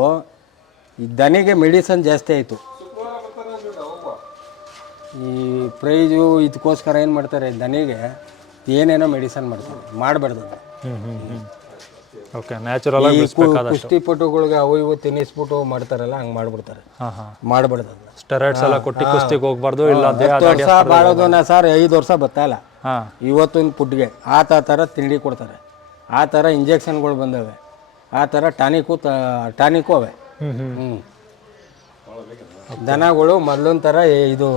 ಈ ದನಿಗೆ ಮೆಡಿಸನ್ ಜಾಸ್ತಿ ಆಯಿತು. ಈ ಪ್ರೈಜು ಇದಕ್ಕೋಸ್ಕರ ಏನು ಮಾಡ್ತಾರೆ ದನಿಗೆ ಏನೇನೋ ಮೆಡಿಸನ್ ಮಾಡ್ತಾರೆ. ಮಾಡಬಾರ್ದು. ಓಕೆ ನ್ಯಾಚುರಲ್ ಕುಸ್ತಿಪಟುಗಳಿಗೆ ಅವು ಇವು ತಿನ್ನಿಸ್ಬಿಟ್ಟು ಮಾಡ್ತಾರಲ್ಲ ಹಂಗೆ ಮಾಡ್ಬಿಡ್ತಾರೆ. ಹಾಂ ಹಾಂ. ಮಾಡಬಾರ್ದು. ಅದನ್ನ ಸ್ಟೆರಾಯ್ಡ್ಸ್ ಎಲ್ಲ ಕೊಟ್ಟು ಕುಸ್ತಿಗೆ ಹೋಗ್ಬಾರ್ದು ಇಲ್ಲ ದೇಹ ಹತ್ತು ವರ್ಷ ಬಾಳೋದನ್ನ ಸರ್ ಐದು ವರ್ಷ ಬತ್ತಲ್ಲ ಇವತ್ತಿನ ಇವತ್ತೊಂದು ಫುಡ್ಗೆ ಆ ತ- ಥರ ತಿಂಡಿ ಕೊಡ್ತಾರೆ. ಆ ಥರ ಇಂಜೆಕ್ಷನ್ಗಳು ಬಂದವೆ. ಆ ಥರ ಟಾನಿಕು ಟಾನಿಕು ಅವೆ. ಹ್ಮ್ ಹ್ಞೂ ದನಗಳು ಮೊದಲೊಂದು ಥರ ಏ- ಇದು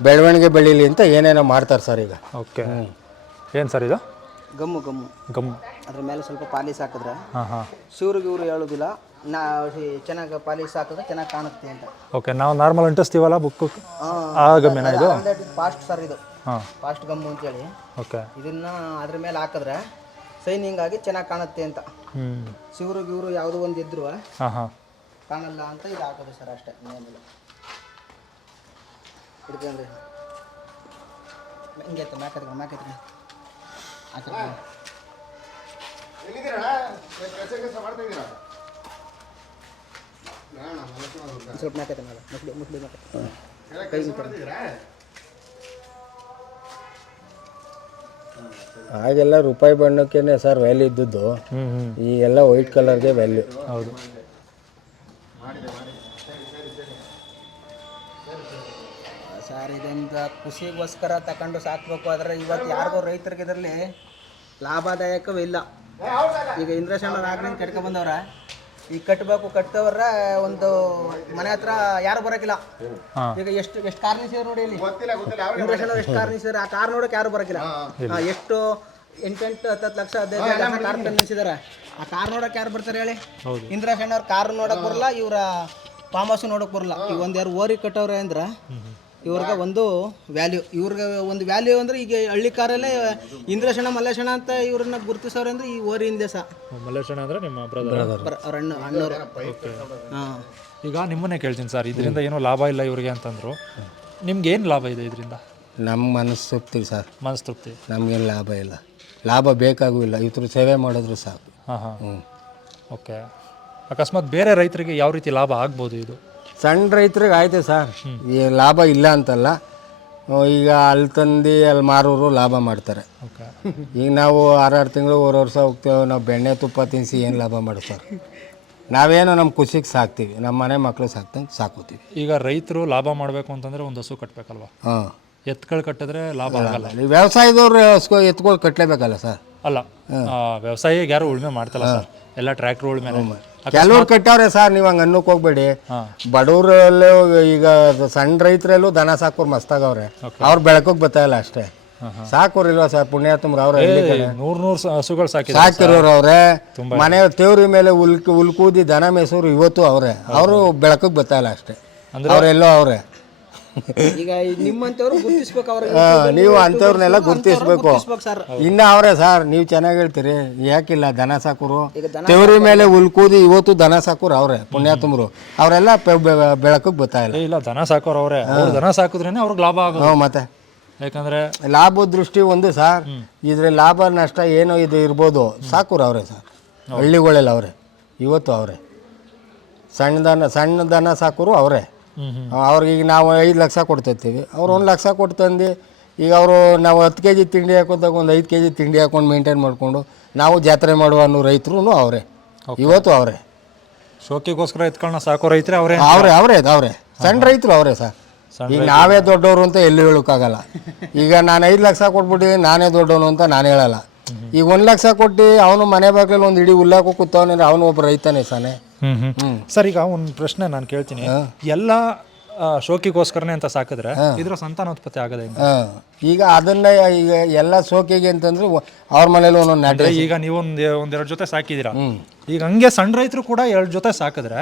ಬೆಳವಣಿಗೆ ಬೆಳೀಲಿ ಅಂತ ಏನೇನೋ ಮಾಡ್ತಾರೆ ಸರ್ ಈಗ. ಓಕೆ. ಏನು ಸರ್ ಇದು? Gum gum. ಗಮ್ ಅದ್ರ ಮೇಲೆ ಸ್ವಲ್ಪ ಪಾಲಿಸ್ ಹಾಕಿದ್ರೆ ಹಾಂ ಹಾಂ. ಶಿವ್ರಿಗೆ ಇವರು ಹೇಳೋದಿಲ್ಲ ನಾ ಚೆನ್ನಾಗಿ ಪಾಲಿಸ್ ಹಾಕಿದ್ರೆ ಚೆನ್ನಾಗಿ ಕಾಣುತ್ತೆ ಅಂತ. ಓಕೆ ನಾವು ನಾರ್ಮಲ್ ಅಂಟಿಸ್ತೀವಲ್ಲ ಬುಕ್ಕು ಆ ಗಮ್ಯನ ಇದು? ಫಾಸ್ಟ್ ಸರ್ ಇದು. ಹಾಂ. ಫಾಸ್ಟ್ ಗಮ್ಮು ಅಂತೇಳಿ. ಓಕೆ ಇದನ್ನ ಅದ್ರ ಮೇಲೆ ಹಾಕಿದ್ರೆ ಶೈನಿಂಗ್ ಆಗಿ ಚೆನ್ನಾಗಿ ಕಾಣುತ್ತೆ ಅಂತ. ಹ್ಞೂ ಸಿವರು ಇವರು ಯಾವುದೋ ಒಂದು ಇದ್ರು ಹಾಂ ಹಾಂ. ಕಾಣಲ್ಲ ಅಂತ ಇದು ಹಾಕೋದು ಸರ್ ಅಷ್ಟೇ ಇನ್ನೇನಿಲ್ಲ ಹಿಡ್ಕೊಂಡ್ರಿ ಹಿಂಗೆ ಆಯ್ತು ಮ್ಯಾಕತ್ರಿ ಮ್ಯಾಕತ್ರಿ ಹಾಕಿರಿ ಸ್ವಲ್ಪ ಮ್ಯಾಕತ್ತೆ ಮೇಲೆ ಮುಸ್ಲಿ ಮುಸ್ಲಿ ಮ್ಯಾಕತ್ತೆ ಕೈ. ಆಗೆಲ್ಲ ರೂಪಾಯಿ ಬಣ್ಣಕ್ಕೇನೆ ಸರ್ ವ್ಯಾಲ್ಯೂ ಇದ್ದದ್ದು. ಈ ಎಲ್ಲ ಈಗೆಲ್ಲ ವೈಟ್ ಕಲರ್ಗೆ ವ್ಯಾಲ್ಯೂ ಹೌದು. ಸರ್ ಇದರಿಂದ ಖುಷಿಗೋಸ್ಕರ ತಗೊಂಡು ಸಾಕ್ಬೇಕು. ಆದರೆ ಇವತ್ತು ಯಾರಿಗೋ ರೈತರಿಗೆ ಇದರಲ್ಲಿ ಲಾಭದಾಯಕವೇ ಇಲ್ಲ. ಈಗ ಇಂದ್ರಶಣ್ಣವ್ರು ಆಗ್ಲಿಂದ ಕಟ್ಕೊ ಬಂದವ್ರ. ಈಗ ಕಟ್ಟಬೇಕು ಕಟ್ಟವ್ರ ಒಂದು ಮನೆ ಹತ್ರ ಯಾರು ಬರಕಿಲ್ಲ. ಈಗ ಎಷ್ಟು ಎಷ್ಟು ಕಾರ್ ನಿಲ್ಸಿದ್ರು ನೋಡಿ ಇಲ್ಲಿ? ಎಷ್ಟು ಕಾರ್ ನಿಲ್ಸಿದಾರೆ? ಆ ಕಾರ್ ನೋಡಕ್ಕೆ ಯಾರು ಬರಕಿಲ್ಲ. ಹಾ, ಎಷ್ಟು? ಎಂಟೆಂಟು ಹತ್ತತ್ತು ಲಕ್ಷ ಹದಿನೈದು ಲಕ್ಷ ಕಾರ್ ತಂದು ನಿಲ್ಸಿದಾರೆ. ಆ ಕಾರ್ ನೋಡಕ್ಕೆ ಯಾರು ಬರ್ತಾರೆ ಹೇಳಿ? ಹೌದು. ಇಂದ್ರಶಣ್ಣವ್ರ ಕಾರ್ ನೋಡಕ್ ಬರಲ್ಲ ಇವರ ಫಾರ್ಮ್ ಹೌಸ್ ನೋಡಕ್ ಬರಲ್ಲ. ಈಗ ಒಂದ್ ಯಾರು ಓರಿ ಕಟ್ಟವ್ರೆ ಅಂದ್ರೆ ಇವ್ರಿಗೆ ಒಂದು ವ್ಯಾಲ್ಯೂ ಇವ್ರಿಗೆ ಒಂದು ವ್ಯಾಲ್ಯೂ ಅಂದ್ರೆ ಈಗ ಹಳ್ಳಿ ಕಾರಲ್ಲೇ ಇಂದ್ರಶಣ ಮಲ್ಲೇಶಣ ಅಂತ ಇವ್ರನ್ನ ಗುರುತಿಸೋರೆ ಅಂದ್ರೆ ಈ ಓರಿಯಿಂದ ಸಹ. ಮಲ್ಲೇಶಣ ಅಂದರೆ ನಿಮ್ಮ ಬ್ರದರ್ ಅಣ್ಣ ಅಣ್ಣವ್ರು. ಹಾಂ. ಈಗ ನಿಮ್ಮನ್ನೇ ಕೇಳ್ತೀನಿ ಸರ್ ಇದರಿಂದ ಏನೋ ಲಾಭ ಇಲ್ಲ ಇವ್ರಿಗೆ ಅಂತಂದ್ರು. ನಿಮ್ಗೆ ಏನು ಲಾಭ ಇದೆ ಇದರಿಂದ? ನಮ್ಮ ಮನಸ್ಸು ತೃಪ್ತಿ ಸರ್. ಮನಸ್ಸು ತೃಪ್ತಿ. ನಮಗೇನು ಲಾಭ ಇಲ್ಲ. ಲಾಭ ಬೇಕಾಗೂ ಇಲ್ಲ. ಇವ್ರ ಸೇವೆ ಮಾಡಿದ್ರು ಸಾಕು. ಹಾಂ ಹಾಂ. ಹ್ಞೂ ಓಕೆ ಅಕಸ್ಮಾತ್ ಬೇರೆ ರೈತರಿಗೆ ಯಾವ ರೀತಿ ಲಾಭ ಆಗ್ಬೋದು ಇದು? ಸಣ್ಣ ರೈತರಿಗೆ ಆಯ್ತು ಸರ್. ಈ ಲಾಭ ಇಲ್ಲ ಅಂತಲ್ಲ. ಈಗ ಅಲ್ಲಿ ತಂದು ಅಲ್ಲಿ ಮಾರೋರು ಲಾಭ ಮಾಡ್ತಾರೆ. ಈಗ ನಾವು ಆರಾರು ತಿಂಗಳು ಓರ್ ವರ್ಷ ಹೋಗ್ತೇವೆ ನಾವು ಬೆಣ್ಣೆ ತುಪ್ಪ ತಿನ್ನಿಸಿ ಏನು ಲಾಭ ಮಾಡ್ತಾರೆ? ಸರ್ ನಾವೇನೋ ನಮ್ಮ ಖುಷಿಗೆ ಸಾಕ್ತೀವಿ ನಮ್ಮ ಮನೆ ಮಕ್ಕಳು ಸಾಕ್ತಂಗೆ ಸಾಕೋತೀವಿ. ಈಗ ರೈತರು ಲಾಭ ಮಾಡಬೇಕು ಅಂತಂದರೆ ಒಂದು ಹಸು ಕಟ್ಟಬೇಕಲ್ವ ಹಾಂ. ಎತ್ಗಳು ಕಟ್ಟಿದ್ರೆ ಲಾಭ ಆಗಲ್ಲ. ವ್ಯವಸಾಯದವ್ರು ಎತ್ಕೊಂಡು ಕಟ್ಟಲೇಬೇಕಲ್ಲ ಸರ್? ಅಲ್ಲ ವ್ಯವಸಾಯಿಗೆ ಯಾರು ಉಳುಮೆ ಮಾಡ್ತಲ್ಲ ಸರ್. ಎಲ್ಲ ಟ್ರ್ಯಾಕ್ಟರ್ ಮೇಲೆ. ಕೆಲವ್ರು ಕಟ್ಟವ್ರೆ ಸರ್ ನೀವು ಹಂಗೆ ಅನ್ನೋಕೆ ಹೋಗ್ಬೇಡಿ. ಬಡವರಲ್ಲೂ ಈಗ ಸಣ್ಣ ರೈತರಲ್ಲೂ ದನ ಸಾಕೋರು ಮಸ್ತಾಗವ್ರೆ ಅವ್ರು ಬರ್ತಾ ಇಲ್ಲ ಅಷ್ಟೇ. ಸಾಕೋರಿಲ್ವಾ ಸರ್ ಪುಣ್ಯಾತ್ಮರು ಅವ್ರ ನೂರು ನೂರು ಹಸುಗಳು ಸಾಕಿ ಸಾಕಿರೋರು ಅವ್ರೆ. ಮನೆ ತೇವ್ರಿ ಮೇಲೆ ಉಲ್ಕ್ ಉಲ್ಕೂದಿ ದನ ಮೇಸೋರು ಇವತ್ತು ಅವ್ರೆ. ಅವರು ಬರ್ತಾ ಇಲ್ಲ ಅಷ್ಟೇ. ಅವರೆಲ್ಲೋ ಅವ್ರೆ. ಈಗ ನಿಮ್ಮಂತವ್ರು ಗುರುತಿಸ್ಬೇಕು ಅವ್ರ ನೀವು ಅಂಥವ್ರನ್ನೆಲ್ಲ ಗುರ್ತಿಸ್ಬೇಕು. ಸರ್. ಇನ್ನ ಅವರೇ ಸರ್ ನೀವು ಚೆನ್ನಾಗಿ ಹೇಳ್ತೀರಿ. ಯಾಕಿಲ್ಲ ದನ ಸಾಕುರು. ತೆವರಿ ಮೇಲೆ ಉಲ್ಕೂದಿ ಇವತ್ತು ದನ ಸಾಕುರು ಅವ್ರೆ ಪುಣ್ಯಾತ್ಮರು ಅವರೆಲ್ಲ ಬೆಳಕಿಗೆ ಬರ್ತಾ ಇಲ್ಲ. ಇಲ್ಲ ದನ ಸಾಕೋರು ಅವರೇ. ಅವ್ರು ದನ ಸಾಕಿದ್ರೇನೆ ಅವ್ರಿಗೆ ಲಾಭ ಆಗೋದು. ಮತ್ತೆ? ಯಾಕಂದ್ರೆ ಲಾಭ ದೃಷ್ಟಿ ಒಂದು ಸರ್. ಇದ್ರ ಲಾಭ ನಷ್ಟ ಏನೋ ಇದು ಇರ್ಬೋದು. ಸಾಕುರು ಅವರೇ ಸರ್. ಹಳ್ಳಿಗಳೆಲ್ಲ ಅವರೇ. ಇವತ್ತು ಅವರೇ. ಸಣ್ಣ ದನ ಸಣ್ಣ ದನ ಸಾಕುರು ಅವರೇ. ಅವ್ರಿಗೆ ಈಗ ನಾವು ಐದು ಲಕ್ಷ ಕೊಡ್ತಿರ್ತೀವಿ. ಅವ್ರು ಒಂದು ಲಕ್ಷ ಕೊಟ್ಟು ತಂದು ಈಗ ಅವರು ನಾವು ಹತ್ತು ಕೆ ಜಿ ತಿಂಡಿ ಹಾಕೊತಾಗ ಒಂದು ಐದು ಕೆ ಜಿ ತಿಂಡಿ ಹಾಕೊಂಡು ಮೇಂಟೈನ್ ಮಾಡಿಕೊಂಡು ನಾವು ಜಾತ್ರೆ ಮಾಡುವ ಅನ್ನೋ ರೈತರು ಅವರೇ. ಇವತ್ತು ಅವರೇ. ಶೋಕಿಗೋಸ್ಕರ ಎತ್ಕೊಳ್ಳೋ ಸಾಕೋ ರೈತರೇ ಅವರೇ? ಅವರೇ ಅವರೇ ಅವರೇ. ಸಣ್ಣ ರೈತರು ಅವರೇ ಸರ್. ಈಗ ನಾವೇ ದೊಡ್ಡವರು ಅಂತ ಎಲ್ಲಿ ಹೇಳೋಕ್ಕಾಗಲ್ಲ. ಈಗ ನಾನು ಐದು ಲಕ್ಷ ಕೊಟ್ಬಿಟ್ಟಿದ್ದೀನಿ ನಾನೇ ದೊಡ್ಡವನು ಅಂತ ನಾನು ಹೇಳಲ್ಲ. ಈಗ ಒಂದು ಲಕ್ಷ ಕೊಟ್ಟು ಅವನು ಮನೆ ಬಾಗಿಲಲ್ಲಿ ಒಂದು ಇಡೀ ಉಲ್ಲಾಕು ಕೂತವನಂದ್ರೆ ಅವನು ಒಬ್ಬ ರೈತನೇ ಸಾನೆ. ಸರ್ ಈಗ ಒಂದು ಪ್ರಶ್ನೆ ನಾನು ಕೇಳ್ತೀನಿ. ಎಲ್ಲ ಶೋಕಿಗೋಸ್ಕರನೇ ಅಂತ ಸಾಕಿದ್ರೆ ಇದ್ರ ಸಂತಾನೋತ್ಪತ್ತಿ ಆಗದೆ? ಈಗ ಅದನ್ನ ಈಗ ಎಲ್ಲ ಶೋಕಿಗೆ ಅಂತಂದ್ರೆ ಅವ್ರ ಮನೇಲಿ ಒಂದೊಂದು ಅಂದ್ರೆ ಈಗ ನೀವು ಒಂದ್ ಒಂದೆರಡು ಜೊತೆ ಸಾಕಿದೀರಾ. ಈಗ ಹಂಗೆ ಸಣ್ಣ ರೈತರು ಕೂಡ ಎರಡು ಜೊತೆ ಸಾಕಿದ್ರೆ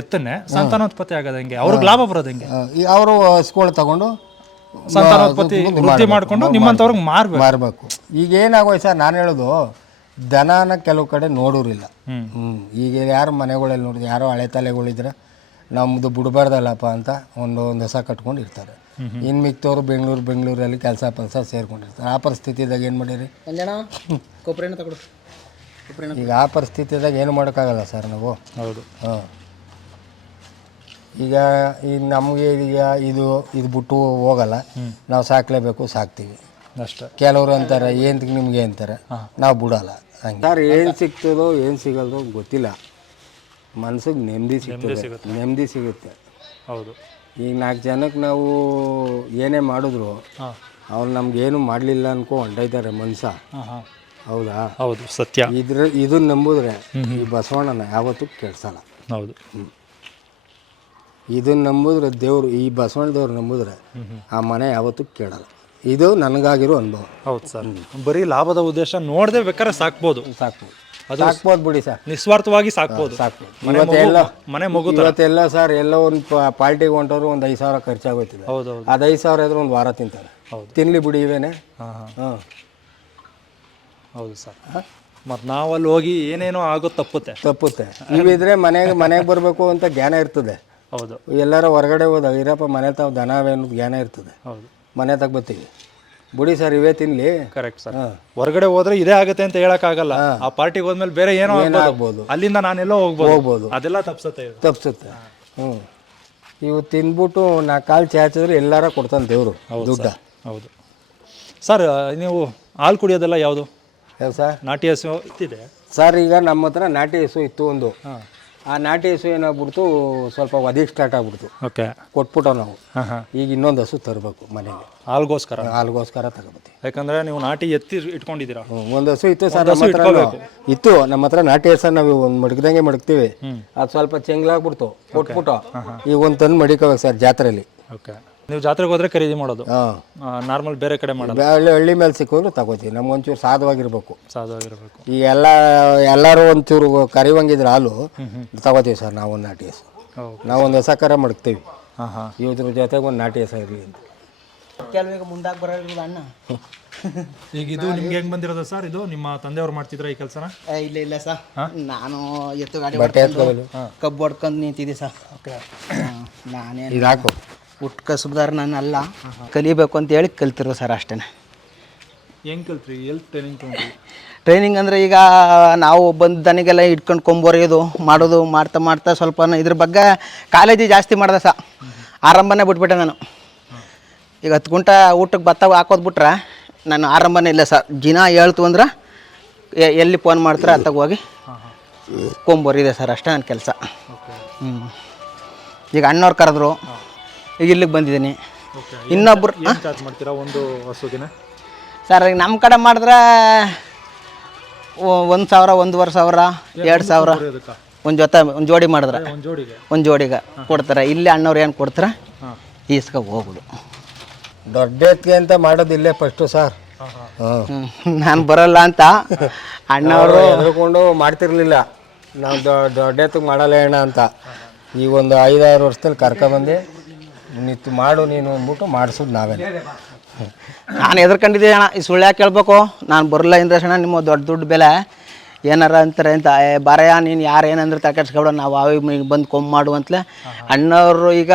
ಎತ್ತನ್ನೇ ಸಂತಾನೋತ್ಪತ್ತಿ ಆಗದ ಹೆಂಗೆ? ಅವ್ರಿಗೆ ಲಾಭ ಬರೋದು ಹೆಂಗೆ? ಈಗ ಅವರು ಸ್ಕೂಲ್ ತಗೊಂಡು ಸಂತಾನೋತ್ಪತ್ತಿ ವೃದ್ಧಿ ಮಾಡ್ಕೊಂಡು ನಿಮ್ಮಂತವ್ರಿಗೆ ಮಾರ್ಬೇಕು. ಮಾರಬೇಕು. ಈಗ ಏನಾಗೋಯ್ ಸರ್ ನಾನು ಹೇಳೋದು ದನನ ಕೆಲವು ಕಡೆ ನೋಡೋರಿಲ್ಲ. ಹ್ಮ್. ಹ್ಞೂ ಈಗ ಯಾರು ಮನೆಗಳಲ್ಲಿ ನೋಡಿದ್ರೆ ಯಾರೋ ಹಳೆ ತಲೆಗಳಿದ್ರೆ ನಮ್ಮದು ಬಿಡಬಾರ್ದಲ್ಲಪ್ಪ ಅಂತ ಒಂದು ಒಂದು ಹೊಸ ಕಟ್ಕೊಂಡು ಇರ್ತಾರೆ. ಇನ್ನು ಮಿಕ್ತವ್ರು ಬೆಂಗಳೂರು ಬೆಂಗಳೂರಲ್ಲಿ ಕೆಲಸ ಪಲ್ಸ ಸೇರ್ಕೊಂಡಿರ್ತಾರೆ. ಆ ಪರಿಸ್ಥಿತಿದಾಗ ಏನು ಮಾಡಿರಿ? ಈಗ ಆ ಪರಿಸ್ಥಿತಿದಾಗ ಏನು ಮಾಡೋಕ್ಕಾಗಲ್ಲ ಸರ್ ನಾವು? ಹೌದು. ಹಾಂ. ಈಗ ಈಗ ನಮಗೆ ಈಗ ಇದು ಇದು ಬಿಟ್ಟು ಹೋಗಲ್ಲ. ನಾವು ಸಾಕ್ಲೇಬೇಕು ಸಾಕ್ತೀವಿ. ಅಷ್ಟೇ. ಕೆಲವರು ಅಂತಾರೆ ಏನು ನಿಮಗೆ? ಅಂತಾರೆ. ನಾವು ಬಿಡಲ್ಲ. ಸರ್ ಏನು ಸಿಗ್ತದೋ ಏನು ಸಿಗಲ್ದೋ ಗೊತ್ತಿಲ್ಲ. ಮನ್ಸಿಗೆ ನೆಮ್ಮದಿ ಸಿಗ್ತದೆ. ನೆಮ್ಮದಿ ಸಿಗುತ್ತೆ. ಹೌದು. ಈಗ ನಾಲ್ಕು ಜನಕ್ಕೆ ನಾವು ಏನೇ ಮಾಡಿದ್ರು ಅವ್ರು ನಮ್ಗೇನು ಮಾಡಲಿಲ್ಲ ಅನ್ಕೊ ಹೊಂಟೈತಾರೆ ಮನ್ಸ. ಹೌದಾ? ಹೌದು ಸತ್ಯ. ಇದ್ರ ಇದನ್ನ ನಂಬಿದ್ರೆ ಈ ಬಸವಣ್ಣನ ಯಾವತ್ತೂ ಕೆಡ್ಸಲ್ಲ ಹೌದು. ಇದನ್ನ ನಂಬಿದ್ರೆ ದೇವರು ಈ ಬಸವಣ್ಣ ದೇವ್ರು ನಂಬುದ್ರೆ ಆ ಮನೆ ಯಾವತ್ತೂ ಕೇಳಲ್ಲ. ಇದು ನನಗಾಗಿರೋ ಅನುಭವ. ಹೌದು ಸರ್. ಬರೀ ಲಾಭದ ಉದ್ದೇಶ ನೋಡದೆ ಬೇಕಾದ್ರೆ ಸಾಕ್ಬೋದು. ಸಾಕ್ಬೋದು. ಸಾಕ್ಬೋದು ಬಿಡಿ ಸರ್. ನಿಸ್ವಾರ್ಥವಾಗಿ ಸಾಕ್ಬೋದು. ಸಾಕ್ಬೋದು. ಮನೆ ಇವತ್ತೆಲ್ಲ ಮಗು ಮನೆ ಮಗು ಇವತ್ತೆಲ್ಲ ಸರ್ ಎಲ್ಲ ಒಂದು ಪಾರ್ಟಿಗೆ ಹೊಂಟವ್ರು ಒಂದು ಐದು ಸಾವಿರ ಖರ್ಚಾಗೋಯ್ತದೆ. ಹೌದು ಹೌದು. ಅದು ಐದು ಸಾವಿರ ಇದ್ರೆ ಒಂದು ವಾರ ತಿಂತಾರೆ. ಹೌದು. ತಿನ್ಲಿ ಬಿಡಿ ಇವೇನೆ. ಹಾಂ ಹೌದು ಸರ್. ಮತ್ತು ನಾವಲ್ಲಿ ಹೋಗಿ ಏನೇನೋ ಆಗೋ ತಪ್ಪುತ್ತೆ. ತಪ್ಪುತ್ತೆ. ನೀವಿದ್ರೆ ಮನೆಗೆ ಮನೆಗೆ ಬರಬೇಕು ಅಂತ ಜ್ಞಾನ ಇರ್ತದೆ. ಹೌದು. ಎಲ್ಲರೂ ಹೊರಗಡೆ ಹೋದಾಗ ಇರಪ್ಪ ಮನೆ ತಾವು ದನ ಅವೆ ಅನ್ನೋದು ಜ್ಞಾನ ಇರ್ತದೆ. ಹೌದು. ಮನೆ ತಗ ಬರ್ತೀವಿ. ಬಿಡಿ ಸರ್ ಇವೇ ತಿನ್ಲಿ. ಕರೆಕ್ಟ್ ಸರ್ ಹಾಂ. ಹೊರಗಡೆ ಹೋದ್ರೆ ಇದೇ ಆಗುತ್ತೆ ಅಂತ ಹೇಳಕ್ಕಾಗಲ್ಲ. ಆ ಪಾರ್ಟಿಗೆ ಹೋದ್ಮೇಲೆ ಬೇರೆ ಏನೋ ಆಗ್ಬೋದು. ಆಗ್ಬೋದು ಅಲ್ಲಿಂದ ನಾನೆಲ್ಲೋ ಹೋಗ್ಬೋದು. ಹೋಗ್ಬೋದು. ಅದೆಲ್ಲ ತಪ್ಸತ್ತೆ ತಪ್ಸುತ್ತೆ. ಹ್ಞೂ ಇವು ತಿನ್ಬಿಟ್ಟು ನಾ ಕಾಲು ಚಾಚಿದ್ರೆ ಎಲ್ಲಾರ ಕೊಡ್ತಾನೆ ದೇವರು ದುಡ್ಡ. ಹೌದು. ಸರ್ ನೀವು ಹಾಲು ಕುಡಿಯೋದೆಲ್ಲ ಯಾವುದು? ಯಾವ ಸರ್? ನಾಟಿ ಹಸು ಇತ್ತಿದೆ. ಸರ್ ಈಗ ನಮ್ಮ ಹತ್ರ ನಾಟಿ ಹಸು ಇತ್ತು ಒಂದು. ಹಾಂ. ಆ ನಾಟಿ ಹಸು ಏನಾಗ್ಬಿಡ್ತು ಸ್ವಲ್ಪ ಒದಿಗೆ ಸ್ಟಾರ್ಟ್ ಆಗ್ಬಿಡ್ತು. ಓಕೆ. ಕೊಟ್ಬಿಟ್ಟು ನಾವು. ಹಾಂ ಹಾಂ. ಈಗ ಇನ್ನೊಂದು ಹಸು ತರಬೇಕು ಮನೆಗೆ ಹಾಲ್ಗೋಸ್ಕರ? ಹಾಲ್ಗೋಸ್ಕರ ತಗೋಬತ್ತಿ. ಯಾಕಂದ್ರೆ ನೀವು ನಾಟಿ ಎತ್ತಿ ಇಟ್ಕೊಂಡಿದ್ದೀರಾ? ಒಂದು ಹಸು ಇತ್ತು ಸರ್ ನಮ್ಮ ಹತ್ರ ಇತ್ತು ನಮ್ಮ ಹತ್ರ ನಾಟಿ ಹಸು ನಾವು ಒಂದು ಮಡಗ್ದಂಗೆ ಮಡಗ್ತೀವಿ. ಅದು ಸ್ವಲ್ಪ ಚೆಂಗ್ಲಾಗ್ಬಿಡ್ತು ಕೊಟ್ಬಿಟ್ಟು. ಈಗ ಒಂದು ತಂದು ಮಡಿಕೋಬೇಕು ಸರ್ ಜಾತ್ರೆಯಲ್ಲಿ ಓಕೆ. ನೀವು ಜಾತ್ರೆಗೆ ಹೋದ್ರೆ ಖರೀದಿ ಮಾಡೋದು. ಹಾಂ. ನಾರ್ಮಲ್ ಬೇರೆ ಕಡೆ ಮಾಡೋದು ಹಳ್ಳಿ ಹಳ್ಳಿ ಮೇಲೆ ಸಿಕ್ಕಿದ್ರು ತಗೋತೀವಿ. ನಮ್ಗೆ ಒಂಚೂರು ಸಾಧವಾಗಿರ್ಬೇಕು. ಸಾಧವಾಗಿರ್ಬೇಕು. ಈ ಎಲ್ಲ ಎಲ್ಲರೂ ಒಂಚೂರು ಕರಿವಂಗಿದ್ರೆ ಹಾಲು ತಗೋತೀವಿ ಸರ್ ನಾವು ಒಂದು ನಾಟಿ ಹೆಸರು. ಓಕೆ. ನಾವು ಒಂದು ಮಾಡ್ತೀವಿ ಕರ ಮಡಗ್ತೀವಿ. ಹಾಂ ಹಾಂ. ಇವ್ರ ಜೊತೆಗೆ ಒಂದು ನಾಟಿ ಹೆಸರು ಇರಲಿ ಅಂತ. ಕೆಲವೀಗ ಮುಂದಾಗಿ ಬರೋದು ಅಣ್ಣ? ಈಗ ಇದು ನಿಮ್ಗೆ ಹೆಂಗ್ ಬಂದಿರೋದು ಸರ್ ಇದು? ನಿಮ್ಮ ತಂದೆಯವ್ರು ಮಾಡ್ತಿದ್ರ ಈ ಕೆಲಸನ? ಏ, ಇಲ್ಲ ಇಲ್ಲ ಸರ್ ನಾನು ಎತ್ತು ಗಾಡಿ ಹೊಡ್ಕೊಂಡು ಕಬ್ಬು ಹೊಡ್ಕೊಂಡು ನಿಂತಿದ್ದೆ ಸರ್ ನಾನೇ ಇದು ಹಾಕು. ಹುಟ್ಟು ಕಸಬ್ದಾರ ನಾನು ಅಲ್ಲ ಕಲಿಬೇಕು ಅಂತ ಹೇಳಿ ಕಲ್ತಿರೋ ಸರ್ ಅಷ್ಟೇ ಹೆಂಗೆ ಕಲ್ತ್ರಿ? ಎಲ್ಲಿ ಟ್ರೈನಿಂಗ್ ತೊಗೊಂಡ್ರಿ? ಟ್ರೈನಿಂಗ್ ಅಂದರೆ ಈಗ ನಾವು ಬಂದು ದನಿಗೆಲ್ಲ ಇಟ್ಕೊಂಡು ಕೊಂಬರೆಯೋದು ಮಾಡೋದು ಮಾಡ್ತಾ ಮಾಡ್ತಾ ಸ್ವಲ್ಪ ಇದ್ರ ಬಗ್ಗೆ ಕಾಲೇಜಿ ಜಾಸ್ತಿ ಮಾಡಿದೆ ಸಹ ಆರಂಭನೇ ಬಿಟ್ಬಿಟ್ಟೆ ನಾನು. ಈಗ ಹತ್ತು ಗುಂಟ ಊಟಕ್ಕೆ ಭತ್ತ ಹಾಕೋದು ಬಿಟ್ರೆ ನಾನು ಆರಂಭನೇ ಇಲ್ಲ ಸರ್. ದಿನ ಹೇಳ್ತು ಅಂದ್ರೆ ಎಲ್ಲಿ ಫೋನ್ ಮಾಡ್ತಾರೆ ಅತ್ತಾಗ ಹೋಗಿ ಕೊಂಬೊರಿದೆ ಸರ್ ಅಷ್ಟೇ ನನ್ನ ಕೆಲಸ. ಹ್ಞೂ ಈಗ ಅಣ್ಣವ್ರು ಕರೆದ್ರು. ಈಗ ಇಲ್ಲಿಗೆ ಬಂದಿದ್ದೀನಿ. ಇನ್ನೊಬ್ರು ಚಾರ್ಜ್ ಮಾಡ್ತೀರಾ ಒಂದು ಹಸುಗಿನ ಸರ್ ಈಗ ನಮ್ಮ ಕಡೆ ಮಾಡಿದ್ರೆ ಒಂದು ಸಾವಿರ ಒಂದೂವರೆ ಸಾವಿರ ಎರಡು ಸಾವಿರ. ಒಂದು ಜೊತೆ ಒಂದು ಜೋಡಿ ಮಾಡಿದ್ರೆ. ಒಂದು ಜೋಡಿಗೆ? ಒಂದು ಜೋಡಿಗೆ ಕೊಡ್ತಾರೆ. ಇಲ್ಲಿ ಅಣ್ಣವ್ರು ಏನು ಕೊಡ್ತಾರೆ? ಈಸ್ಕ ಹೋಗೋದು ದೊಡ್ಡ ಎತ್ತಿಗೆ ಅಂತ ಮಾಡೋದು ಇಲ್ಲೇ ಫಸ್ಟು ಸರ್. ನಾನು ಬರಲ್ಲ ಅಂತ ಅಣ್ಣವರು ಹೆದರ್ಕೊಂಡು ಮಾಡ್ತಿರ್ಲಿಲ್ಲ. ನಾವು ದೊಡ್ಡ ಎತ್ತಿಗೆ ಮಾಡಲ್ಲ ಅಣ್ಣ ಅಂತ. ಈ ಒಂದು ಐದಾರು ವರ್ಷದಲ್ಲಿ ಕರ್ಕೊಂಬಂದು ನಿತ್ತು ಮಾಡು ನೀನು ಅಂದ್ಬಿಟ್ಟು ಮಾಡಿಸೋದು ನಾವೇ ನಾನು ಎದ್ರಕೊಂಡಿದ್ದೆ ಅಣ್ಣ. ಈ ಸುಳ್ಳು ಯಾಕೆ ಕೇಳ್ಬೇಕು? ನಾನು ಬರಲ್ಲ ಇಂದ್ರೆ ಅಣ್ಣ ನಿಮ್ಮ ದೊಡ್ಡ ದುಡ್ಡು ಬೆಲೆ. ಏನಾರ ಅಂತಾರೆ ಅಂತ. ಏ ಬಾರಯ್ಯ ನೀನು ಯಾರು ಏನಂದ್ರೆ ತಕೆಡ್ಸ್ಕೊಬೇಡ ನಾವು ಅವಾಗ ಬಂದು ಕೊಂಬು ಮಾಡು ಅಂತಲೇ. ಅಣ್ಣವರು ಈಗ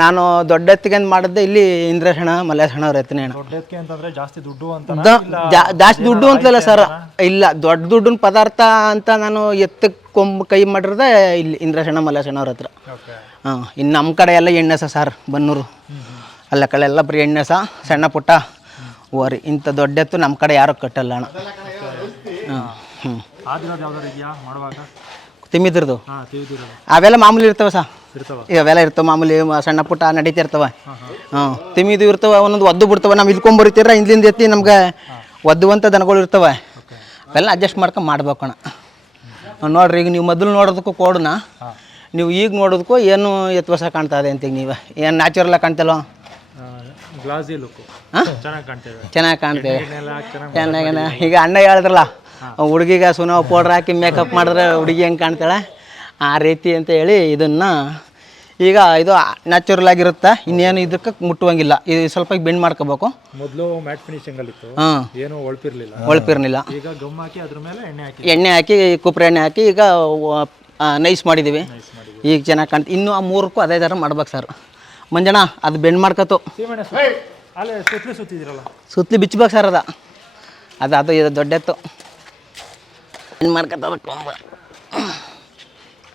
ನಾನು ದೊಡ್ಡ ಎತ್ತಿಗೆ ಅಂತ ಮಾಡಿದ್ದೆ ಇಲ್ಲಿ ಅವ್ರ ಎತ್ತಿನ ಹೆಣ. ದೊಡ್ಡದಕ್ಕೆ ಅಂತಂದ್ರೆ ಜಾಸ್ತಿ ದುಡ್ಡು ಅಂತ ಜಾಸ್ತಿ ದುಡ್ಡು ಅಂತಲಲ್ಲ ಸರ್ ಇಲ್ಲ ದೊಡ್ಡ ದುಡ್ಡಿನ ಪದಾರ್ಥ ಅಂತ ನಾನು ಎತ್ತಕ್ಕೆ ಕೊಂಬು ಕೈ ಮಾಡಿರದೆ ಇಲ್ಲಿ ಇಂದ್ರೇಶಣ ಮಲ್ಲೇಶಣ ಅವ್ರ ಹತ್ರ. ಹಾಂ ಇನ್ನು ನಮ್ಮ ಕಡೆ ಎಲ್ಲ ಎಣ್ಣೆ ಸಹ ಸರ್ ಬನ್ನೂರು. ಅಲ್ಲ ಕಡೆ ಎಲ್ಲ ಬರೀ ಎಣ್ಣೆ ಸಹ ಸಣ್ಣ ಪುಟ್ಟ. ಓರಿ ಇಂಥ ದೊಡ್ಡ ಎತ್ತು ನಮ್ಮ ಕಡೆ ಯಾರು ಕಟ್ಟಲ್ಲ ಅಣ್ಣ. ಹಾಂ ಹ್ಞೂ ತಿಮ್ಮಿದ್ರದ್ದು ಅವೆಲ್ಲ ಮಾಮೂಲಿ ಇರ್ತವೆ ಸಾ. ಇರ್ತವ ಇವೆಲ್ಲ ಇರ್ತವೆ ಮಾಮೂಲಿ ಸಣ್ಣ ಪುಟ್ಟ ನಡೀತಿರ್ತವ. ಹ್ಞೂ ತಿಮ್ಮಿದು ಇರ್ತವೆ ಒಂದೊಂದು ಒದ್ದು ಬಿಡ್ತವೆ. ನಾವು ಇಲ್ಕೊಂಬರಿತೀರ ಹಿಂದಿಂದ ಎತ್ತಿ ನಮ್ಗೆ ಒದ್ದುವಂಥ ದನಗಳು ಇರ್ತವೆ. ಅವೆಲ್ಲ ಅಡ್ಜಸ್ಟ್ ಮಾಡ್ಕೊಂಡು ಮಾಡ್ಬೇಕು ಅಣ್ಣ. ಹ್ಮ್, ನೋಡ್ರಿ ಈಗ ನೀವು ಮೊದಲು ನೋಡೋದಕ್ಕೂ ಕೋಡನ. ನೀವು ಈಗ ನೋಡೋದಕ್ಕೂ ಏನು ಎತ್ವಸ ಕಾಣ್ತಾ ಇದೆ ಅಂತೀಗ ನೀವು? ಏನು ನ್ಯಾಚುರಲ್ ಆಗಿ ಹಾಂ? ಚೆನ್ನಾಗಿ ಕಾಣ್ತೇವೆ ಚೆನ್ನಾಗಿ ಈಗ ಅಣ್ಣ ಹೇಳಿದ್ರಲ್ಲ ಹುಡುಗಿಗೆ ಸುನಾವ್ ಪೌಡ್ರ್ ಹಾಕಿ ಮೇಕಪ್ ಮಾಡಿದ್ರೆ ಹುಡುಗಿ ಹೆಂಗೆ ಕಾಣ್ತಾಳೆ? ಆ ರೀತಿ ಅಂತ ಹೇಳಿ ಇದನ್ನು ಈಗ ಇದು ನ್ಯಾಚುರಲ್ ಆಗಿರುತ್ತೆ? ಇನ್ನೇನು ಇದಕ್ಕೆ ಮುಟ್ಟುವಂಗಿಲ್ಲ. ಇದು ಸ್ವಲ್ಪ ಬೆಂಡ್ ಮಾಡ್ಕೋಬೇಕು. ಮೊದಲು ಮ್ಯಾಟ್ ಫಿನಿಶಿಂಗ್ ಅಲ್ಲಿ ಹಾಂ. ಏನು ಒಳಪಿರ್ಲಿಲ್ಲ. ಒಳಪಿರ್ಲಿಲ್ಲ. ಈಗ ಗಮ್ ಹಾಕಿ ಅದ್ರ ಮೇಲೆ ಎಣ್ಣೆ ಹಾಕಿ. ಎಣ್ಣೆ ಹಾಕಿ ಕುಪ್ರ ಎಣ್ಣೆ ಹಾಕಿ ಈಗ ನೈಸ್ ಮಾಡಿದ್ದೀವಿ ಈಗ ಚೆನ್ನಾಗಿ ಕಾಣ್ತು. ಇನ್ನೂ ಆ ಮೂರಕ್ಕೂ ಅದೇ ಥರ ಮಾಡ್ಬೇಕು ಸರ್ ಮಂಜಣ್ಣ ಅದು ಬೆಂಡ್ ಮಾಡ್ಕೋತು. ಅಲ್ಲೇ ಸುತ್ತಲಿ ಸುತ್ತಿದಿರಲ್ಲ ಸುತ್ತಲಿ ಬಿಚ್ಬೇಕು ಸರ್ ಅದ. ಅದು ಅದು ಇದು ದೊಡ್ಡೆತ್ತು. ಬೆಂಡ್ ಮಾಡ್ಕೊತದ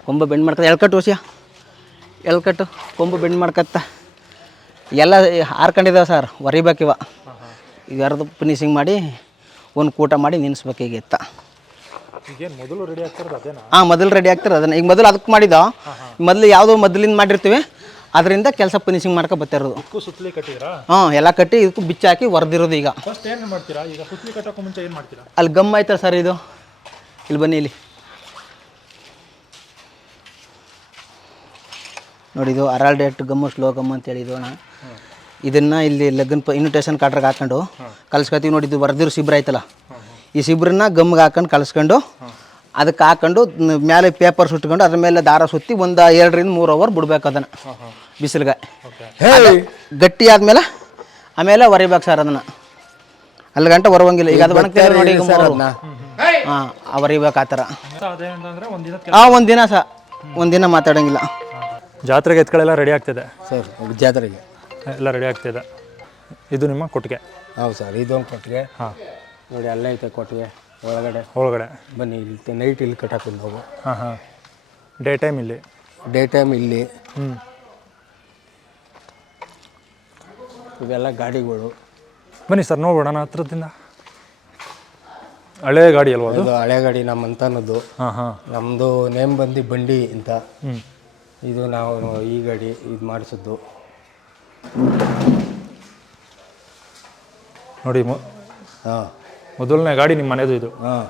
ಕೊಂಬ ಬೆಂಡ್ ಮಾಡ್ಕೊತ ಎಳ್ಕಟ್ಟು ಹೊಸಿಯ? ಎಳ್ಕಟ್ಟು ಕೊಂಬು ಬೆಂಡ್ ಮಾಡ್ಕತ್ತ. ಎಲ್ಲ ಹಾರ್ಕೊಂಡಿದ್ದಾವೆ ಸರ್ ಹೊರಿಬೇಕಿವ ಈಗ ಅರ್ಧ ಫಿನಿಶಿಂಗ್ ಮಾಡಿ ಒಂದು ಕೂಟ ಮಾಡಿ ನಿಲ್ಲಿಸ್ಬೇಕು ಈಗ ಎತ್ತ. ಹಾಂ ಮೊದಲು ರೆಡಿ ಆಗ್ತಾರೆ ಅದನ್ನು. ಈಗ ಮೊದಲು ಅದಕ್ಕೆ ಮಾಡಿದ್ದೋ ಮೊದಲು ಯಾವುದೋ ಮೊದಲಿಂದ ಮಾಡಿರ್ತೀವಿ. ಅದರಿಂದ ಕೆಲಸ ಫಿನಿಶಿಂಗ್ ಮಾಡ್ಕೊ ಬರ್ತಿರೋದು ಹಾಂ ಎಲ್ಲ ಕಟ್ಟಿ ಇದಕ್ಕೂ ಬಿಚ್ಚಾಕಿ ಹೊರ್ದಿರೋದು ಈಗ. ಫಸ್ಟ್ ಏನು ಮಾಡ್ತೀರಾ? ಈಗ ಸುತ್ತಲಿ ಕಟ್ಟೋಕ್ಕೂ ಮುಂಚೆ ಏನು ಮಾಡ್ತೀರಾ? ಅಲ್ಲಿ ಗಮ್ ಆಯ್ತಾರೆ ಸರ್ ಇದು. ಇಲ್ಲಿ ಬನ್ನಿ ಇಲ್ಲಿ. ನೋಡಿ ಇದು ಅರಾಲ್ ಡೇಟ್ ಗಮ್ಮು ಸ್ಲೋ ಅಂತ ಹೇಳಿದ್ದು ಅಣ್ಣ. ಇದನ್ನು ಇಲ್ಲಿ ಲಗ್ನ ಪ ಇನ್ವಿಟೇಷನ್ ಕಾರ್ಡ್ರಾಗ ಹಾಕೊಂಡು ಕಲ್ಸ್ಕೊತೀವಿ ನೋಡಿ ಇದು ಬರ್ದಿರೋ ಶಿಬ್ರ ಐತಲ್ಲ? ಈ ಶಿಬ್ರನ್ನ ಗಮ್ಗೆ ಹಾಕೊಂಡು ಕಲ್ಸ್ಕೊಂಡು ಅದಕ್ಕೆ ಹಾಕೊಂಡು ಮೇಲೆ ಪೇಪರ್ ಸುಟ್ಕೊಂಡು ಅದ್ರ ಮೇಲೆ ದಾರ ಸುತ್ತಿ ಒಂದು ಎರಡರಿಂದ ಮೂರು ಅವರ್ ಬಿಡ್ಬೇಕು ಅದನ್ನು. ಬಿಸಿಲಿಗೆ. ಗಟ್ಟಿ ಆದ್ಮೇಲೆ ಆಮೇಲೆ ಹೊರಿಬೇಕು ಸರ್ ಅದನ್ನು. ಅಲ್ಲಿ ಗಂಟೆ ಹೊರವಂಗಿಲ್ಲ ಈಗ ಅದು ಒಣಗ್ತಿದೆ ನೋಡಿ ಈಗ. ಹಾಂ ಹೊರಿಬೇಕು ಆ ಥರ. ಹಾಂ ಒಂದಿನ ದಿನ ಸಹ ಒಂದು ದಿನ ಮಾತಾಡೋಂಗಿಲ್ಲ. ಜಾತ್ರೆಗೆ ಎತ್ಗಳೆಲ್ಲ ರೆಡಿ ಆಗ್ತಿದೆ. ಸರ್ ಜಾತ್ರೆಗೆ. ಎಲ್ಲ ರೆಡಿ ಆಗ್ತಿದೆ. ಇದು ನಿಮ್ಮ ಕೊಟ್ಟಿಗೆ? ಹೌದು ಸರ್ ಇದೊಂದು ಕೊಟ್ಟಿಗೆ. ಹಾಂ. ನೋಡಿ ಅಲ್ಲೇ ಐತೆ ಕೊಟ್ಟಿಗೆ ಒಳಗಡೆ. ಒಳಗಡೆ. ಬನ್ನಿ ಇಲ್ಲಿ ನೈಟ್ ಇಲ್ಲಿ ಕಟ್ಟಾಕೊಂಡು ನಾವು ಹಾಂ ಹಾಂ. ಡೇ ಟೈಮ್ ಇಲ್ಲಿ? ಡೇ ಟೈಮ್ ಇಲ್ಲಿ. ಹ್ಞೂ ಇವೆಲ್ಲ ಗಾಡಿಗಳು. ಬನ್ನಿ ಸರ್ ನೋಡೋಣ ಹತ್ರದಿಂದ. ಹಳೆ ಗಾಡಿ ಅಲ್ವಾ ಅದು? ಹಳೆ ಗಾಡಿ ನಮ್ಮ ಅಂತನದ್ದು ಹಾಂ ಹಾಂ. ನಮ್ಮದು ನೇಮ್ ಬಂದು ಬಂಡಿ ಅಂತ. ಹ್ಞೂ ಇದು ನಾವು ಈ ಗಾಡಿ ಇದು ಮಾಡಿಸಿದ್ದು. ನೋಡಿ ಮೊ ಹಾಂ. ಮೊದಲನೇ ಗಾಡಿ ನಿಮ್ಮ ಮನೆದು ಇದು. ಹಾಂ.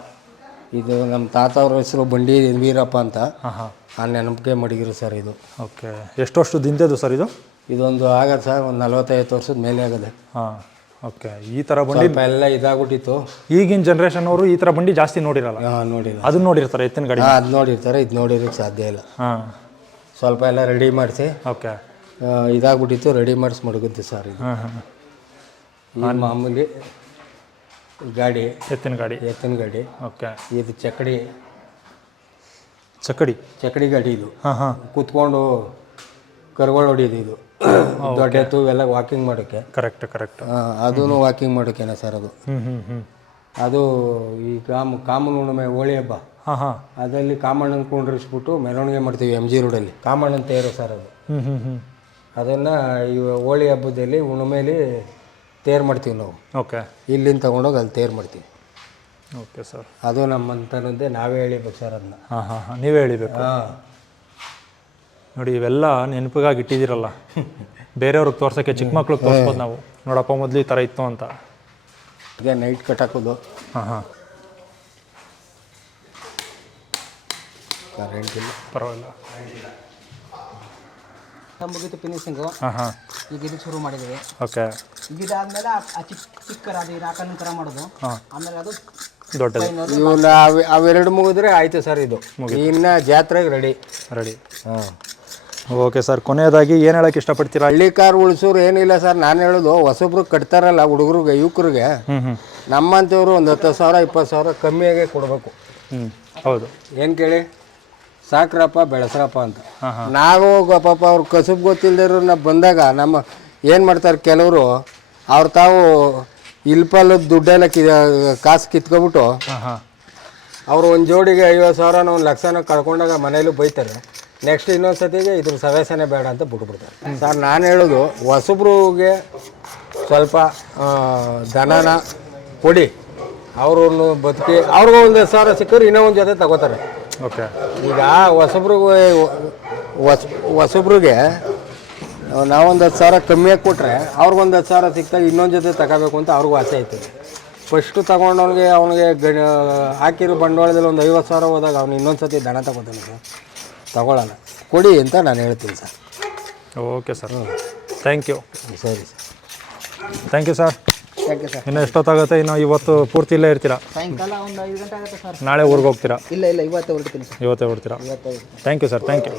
ಇದು ನಮ್ಮ ತಾತ ಅವ್ರ ಹೆಸರು ಬಂಡಿ ವೀರಪ್ಪ ಅಂತ. ಹಾಂ ಹಾಂ. ಆ ನೆನಪಿಗೆ ಮಡಗಿರು ಸರ್ ಇದು. ಓಕೆ. ಎಷ್ಟು ವರ್ಷದ ಹಿಂದೆದು ಸರ್ ಇದು? ಇದೊಂದು ಆಗತ್ತೆ ಸರ್ ಒಂದು ನಲವತ್ತೈದು ವರ್ಷದ ಮೇಲೆ ಆಗದೆ. ಹಾಂ ಓಕೆ. ಈ ಥರ ಬಂಡಿ ಸ್ವಲ್ಪ ಎಲ್ಲ ಇದಾಗ್ಬಿಟ್ಟಿತ್ತು. ಈಗಿನ ಜನ್ರೇಷನ್ ಅವರು ಈ ಥರ ಬಂಡಿ ಜಾಸ್ತಿ ನೋಡಿರಲ್ಲ. ಹಾಂ ನೋಡಿಲ್ಲ. ಅದನ್ನ ನೋಡಿರ್ತಾರೆ ಎತ್ತಿನ ಗಾಡಿ? ಹಾಂ ಅದು ನೋಡಿರ್ತಾರೆ ಇದು ನೋಡಿರೋಕ್ಕೆ ಸಾಧ್ಯ ಇಲ್ಲ. ಹಾಂ. ಸ್ವಲ್ಪ ಎಲ್ಲ ರೆಡಿ ಮಾಡಿಸಿ ಓಕೆ. ಇದಾಗ್ಬಿಟ್ಟಿತ್ತು ರೆಡಿ ಮಾಡಿಸಿ ಮಡಗುತ್ತೆ ಸರ್ ಇದು. ಹಾಂ ಹಾಂ ಈ ಮಾಮೂಲಿ ಗಾಡಿ ಎತ್ತಿನ ಗಾಡಿ. ಎತ್ತಿನ ಗಾಡಿ. ಓಕೆ. ಇದು ಚಕಡಿ ಚಕ್ಕಡಿ ಚಕಡಿ ಗಾಡಿ ಇದು. ಹಾಂ ಹಾಂ. ಕೂತ್ಕೊಂಡು ಕರ್ಗಳು ಹೊಡಿಯೋದು ಇದು. ದೊಡ್ಡ ಎತ್ತು ಇವೆಲ್ಲ ವಾಕಿಂಗ್ ಮಾಡೋಕ್ಕೆ ಕರೆಕ್ಟ್ ಕರೆಕ್ಟ್ ಅದೂ ವಾಕಿಂಗ್ ಮಾಡೋಕ್ಕೇನೆ ಸರ್ ಅದು. ಹ್ಞೂ ಹ್ಞೂ ಹ್ಞೂ ಅದು ಈ ಕಾಮ ಕಾಮನ ಹುಣ್ಣಿಮೆ ಹೋಳಿ ಹಬ್ಬ. ಹಾಂ ಹಾಂ. ಅದರಲ್ಲಿ ಕಾಮಣ್ಣನ ಕುಂಡ್ರಿಸ್ಬಿಟ್ಟು ಮೆರವಣಿಗೆ ಮಾಡ್ತೀವಿ ಎಂ ಜಿ ರೋಡಲ್ಲಿ. ಕಾಮಣ್ಣನ ತೇರು ಸರ್ ಅದು. ಹ್ಞೂ ಹ್ಞೂ ಹ್ಞೂ ಅದನ್ನು ಈ ಹೋಳಿ ಹಬ್ಬದಲ್ಲಿ ಹುಣ್ಣಿಮೆಲಿ ತೇರು ಮಾಡ್ತೀವಿ ನಾವು. ಓಕೆ. ಇಲ್ಲಿಂದ ತೊಗೊಂಡೋಗಿ ಅಲ್ಲಿ ತೇರು ಮಾಡ್ತೀವಿ. Okay sir. ಅದು ನಮ್ಮಂತನದ್ದೇ ನಾವೇ ಹೇಳಿಬೇಕು ಸರ್ ಅದನ್ನ. ಹಾಂ ಹಾಂ ಹಾಂ. ನೀವೇ ಹೇಳಿಬೇಕು. ಹಾಂ. ನೋಡಿ ಇವೆಲ್ಲ ನೆನಪಿಗಾಗಿ ಇಟ್ಟಿದ್ದೀರಲ್ಲ. ಬೇರೆಯವ್ರಿಗೆ ತೋರ್ಸೋಕ್ಕೆ ಚಿಕ್ಕ ಮಕ್ಳಿಗೆ ತೋರಿಸ್ಬೋದು ನಾವು. ನೋಡಪ್ಪ ಮೊದಲು ಈ ಥರ ಇತ್ತು ಅಂತ. ಈಗ ನೈಟ್ ಕಟ್ಟಾಕೋದು ಹಾಂ ಹಾಂ. ಕರೆಂಟ್ ಇಲ್ಲ ಪರವಾಗಿಲ್ಲ. ಮುಗಿತು ಫಿನಿಶಿಂಗು ಹಾಂ ಹಾಂ ಈಗ ಇದು ಶುರು ಮಾಡಿದ್ದೀವಿ. ಓಕೆ. ಇದಾದ್ಮೇಲೆ ಆ- ಆ ಚಿಕ್ಕ ಚಿಕ್ಕ ಅದು ರಾಕನ ಕರ ಮಾಡೋದು. ಹಾಂ. ಆಮೇಲೆ ಅದು ದೊಡ್ಡದು. ಇವನ್ನ ಅವ್ ಅವೆರಡು ಮುಗಿದ್ರೆ ಆಯ್ತು ಸರ್ ಇದು. ಇನ್ನ ಜಾತ್ರೆಗೆ ರೆಡಿ ರೆಡಿ ಹಾಂ. ಓಕೆ ಸರ್ ಕೊನೆಯದಾಗಿ ಏನು ಹೇಳಕ್ಕೆ ಇಷ್ಟಪಡ್ತೀರಾ? ಹಳ್ಳಿ ಕಾರ್ ಉಳಿಸೋರು ಏನಿಲ್ಲ ಸರ್ ನಾನು ಹೇಳೋದು ಹೊಸಬ್ರು ಕಟ್ತಾರಲ್ಲ ಹುಡುಗರಿಗೆ ಯುವಕರಿಗೆ. ಹ್ಞೂ ಹ್ಞೂ ನಮ್ಮಂಥವ್ರು ಒಂದು ಹತ್ತು ಸಾವಿರ ಇಪ್ಪತ್ತು ಸಾವಿರ ಕಮ್ಮಿಯಾಗೆ ಕೊಡಬೇಕು. ಹ್ಞೂ ಹೌದು. ಏನು ಕೇಳಿ? ಸಾಕ್ರಪ್ಪ ಬೆಳೆಸ್ರಪ್ಪ ಅಂತ. ನಾವು ಪಾಪ ಅವ್ರ ಕಸುಬು ನಾವು ಬಂದಾಗ ನಮ್ಮ ಏನು ಮಾಡ್ತಾರೆ ಕೆಲವರು ಅವ್ರು ತಾವು ಇಲ್ಪಲ್ಲದ ದುಡ್ಡೆಲ್ಲ ಕಿ ಕಾಸು ಕಿತ್ಕೊಬಿಟ್ಟು ಅವರು ಒಂದು ಜೋಡಿಗೆ ಐವತ್ತು ಸಾವಿರನ ಒಂದು ಲಕ್ಷನ ಕಳ್ಕೊಂಡಾಗ ಮನೇಲೂ ಬೈತಾರೆ. ನೆಕ್ಸ್ಟ್ ಇನ್ನೊಂದು ಸತಿಗೆ ಇದ್ರ ಸವೇಸನೆ ಬೇಡ ಅಂತ ಬಿಟ್ಬಿಡ್ತಾರೆ. ಸರ್ ನಾನು ಹೇಳೋದು ಹೊಸಬ್ರಿಗೆ ಸ್ವಲ್ಪ ದನನ ಕೊಡಿ ಅವ್ರನ್ನು ಬದುಕಿ ಅವ್ರಿಗೂ ಒಂದು ಸಾವಿರ ಸಿಕ್ಕರೆ ಇನ್ನೂ ಒಂದು ಜೊತೆ ತಗೋತಾರೆ. ಓಕೆ. ಈಗ ಹೊಸಬ್ರಿಗೆ ಹೊಸ ಹೊಸಬ್ರಿಗೆ ನಾವೊಂದು ಹತ್ತು ಸಾವಿರ ಕಮ್ಮಿಯಾಗಿ ಕೊಟ್ಟರೆ ಅವ್ರಿಗೊಂದು ಹತ್ತು ಸಾವಿರ ಸಿಕ್ತಾಗ ಇನ್ನೊಂದು ಜೊತೆ ತಗೋಬೇಕು ಅಂತ ಅವ್ರಿಗೂ ಆಸೆ ಆಯ್ತದೆ ಫಸ್ಟು ತಗೊಂಡವ್ರಿಗೆ ಅವನಿಗೆ ಗಣ ಹಾಕಿರೋ ಬಂಡವಾಳದಲ್ಲಿ ಒಂದು ಐವತ್ತು ಸಾವಿರ ಹೋದಾಗ ಅವ್ನು ಇನ್ನೊಂದು ಸತಿ ದಣ ತಗೋತಾನೆ ಸರ್. ತಗೊಳ್ಳಲ್ಲ ಕೊಡಿ ಅಂತ ನಾನು ಹೇಳ್ತೀನಿ sir. Okay sir. Thank you ಸರಿ sir. Thank you sir sir ಇನ್ನು ಎಷ್ಟೊತ್ತಾಗುತ್ತೆ? ಇನ್ನು ಇವತ್ತು ಪೂರ್ತಿ ಇಲ್ಲೇ ಇರ್ತೀರಾ? ಸಾಯಂಕಾಲ ಒಂದು ಐದು ಗಂಟೆ ಆಗುತ್ತೆ ಸರ್ ನಾಳೆ ಊರಿಗೆ ಹೋಗ್ತೀರಾ ಇಲ್ಲ ಇಲ್ಲ ಇವತ್ತೇ ಹೊರಡ್ತೀನಿ ಸರ್ ಇವತ್ತೇ ಹೊರಡ್ತೀರಾ? ಇವತ್ತೇ thank you sir thank you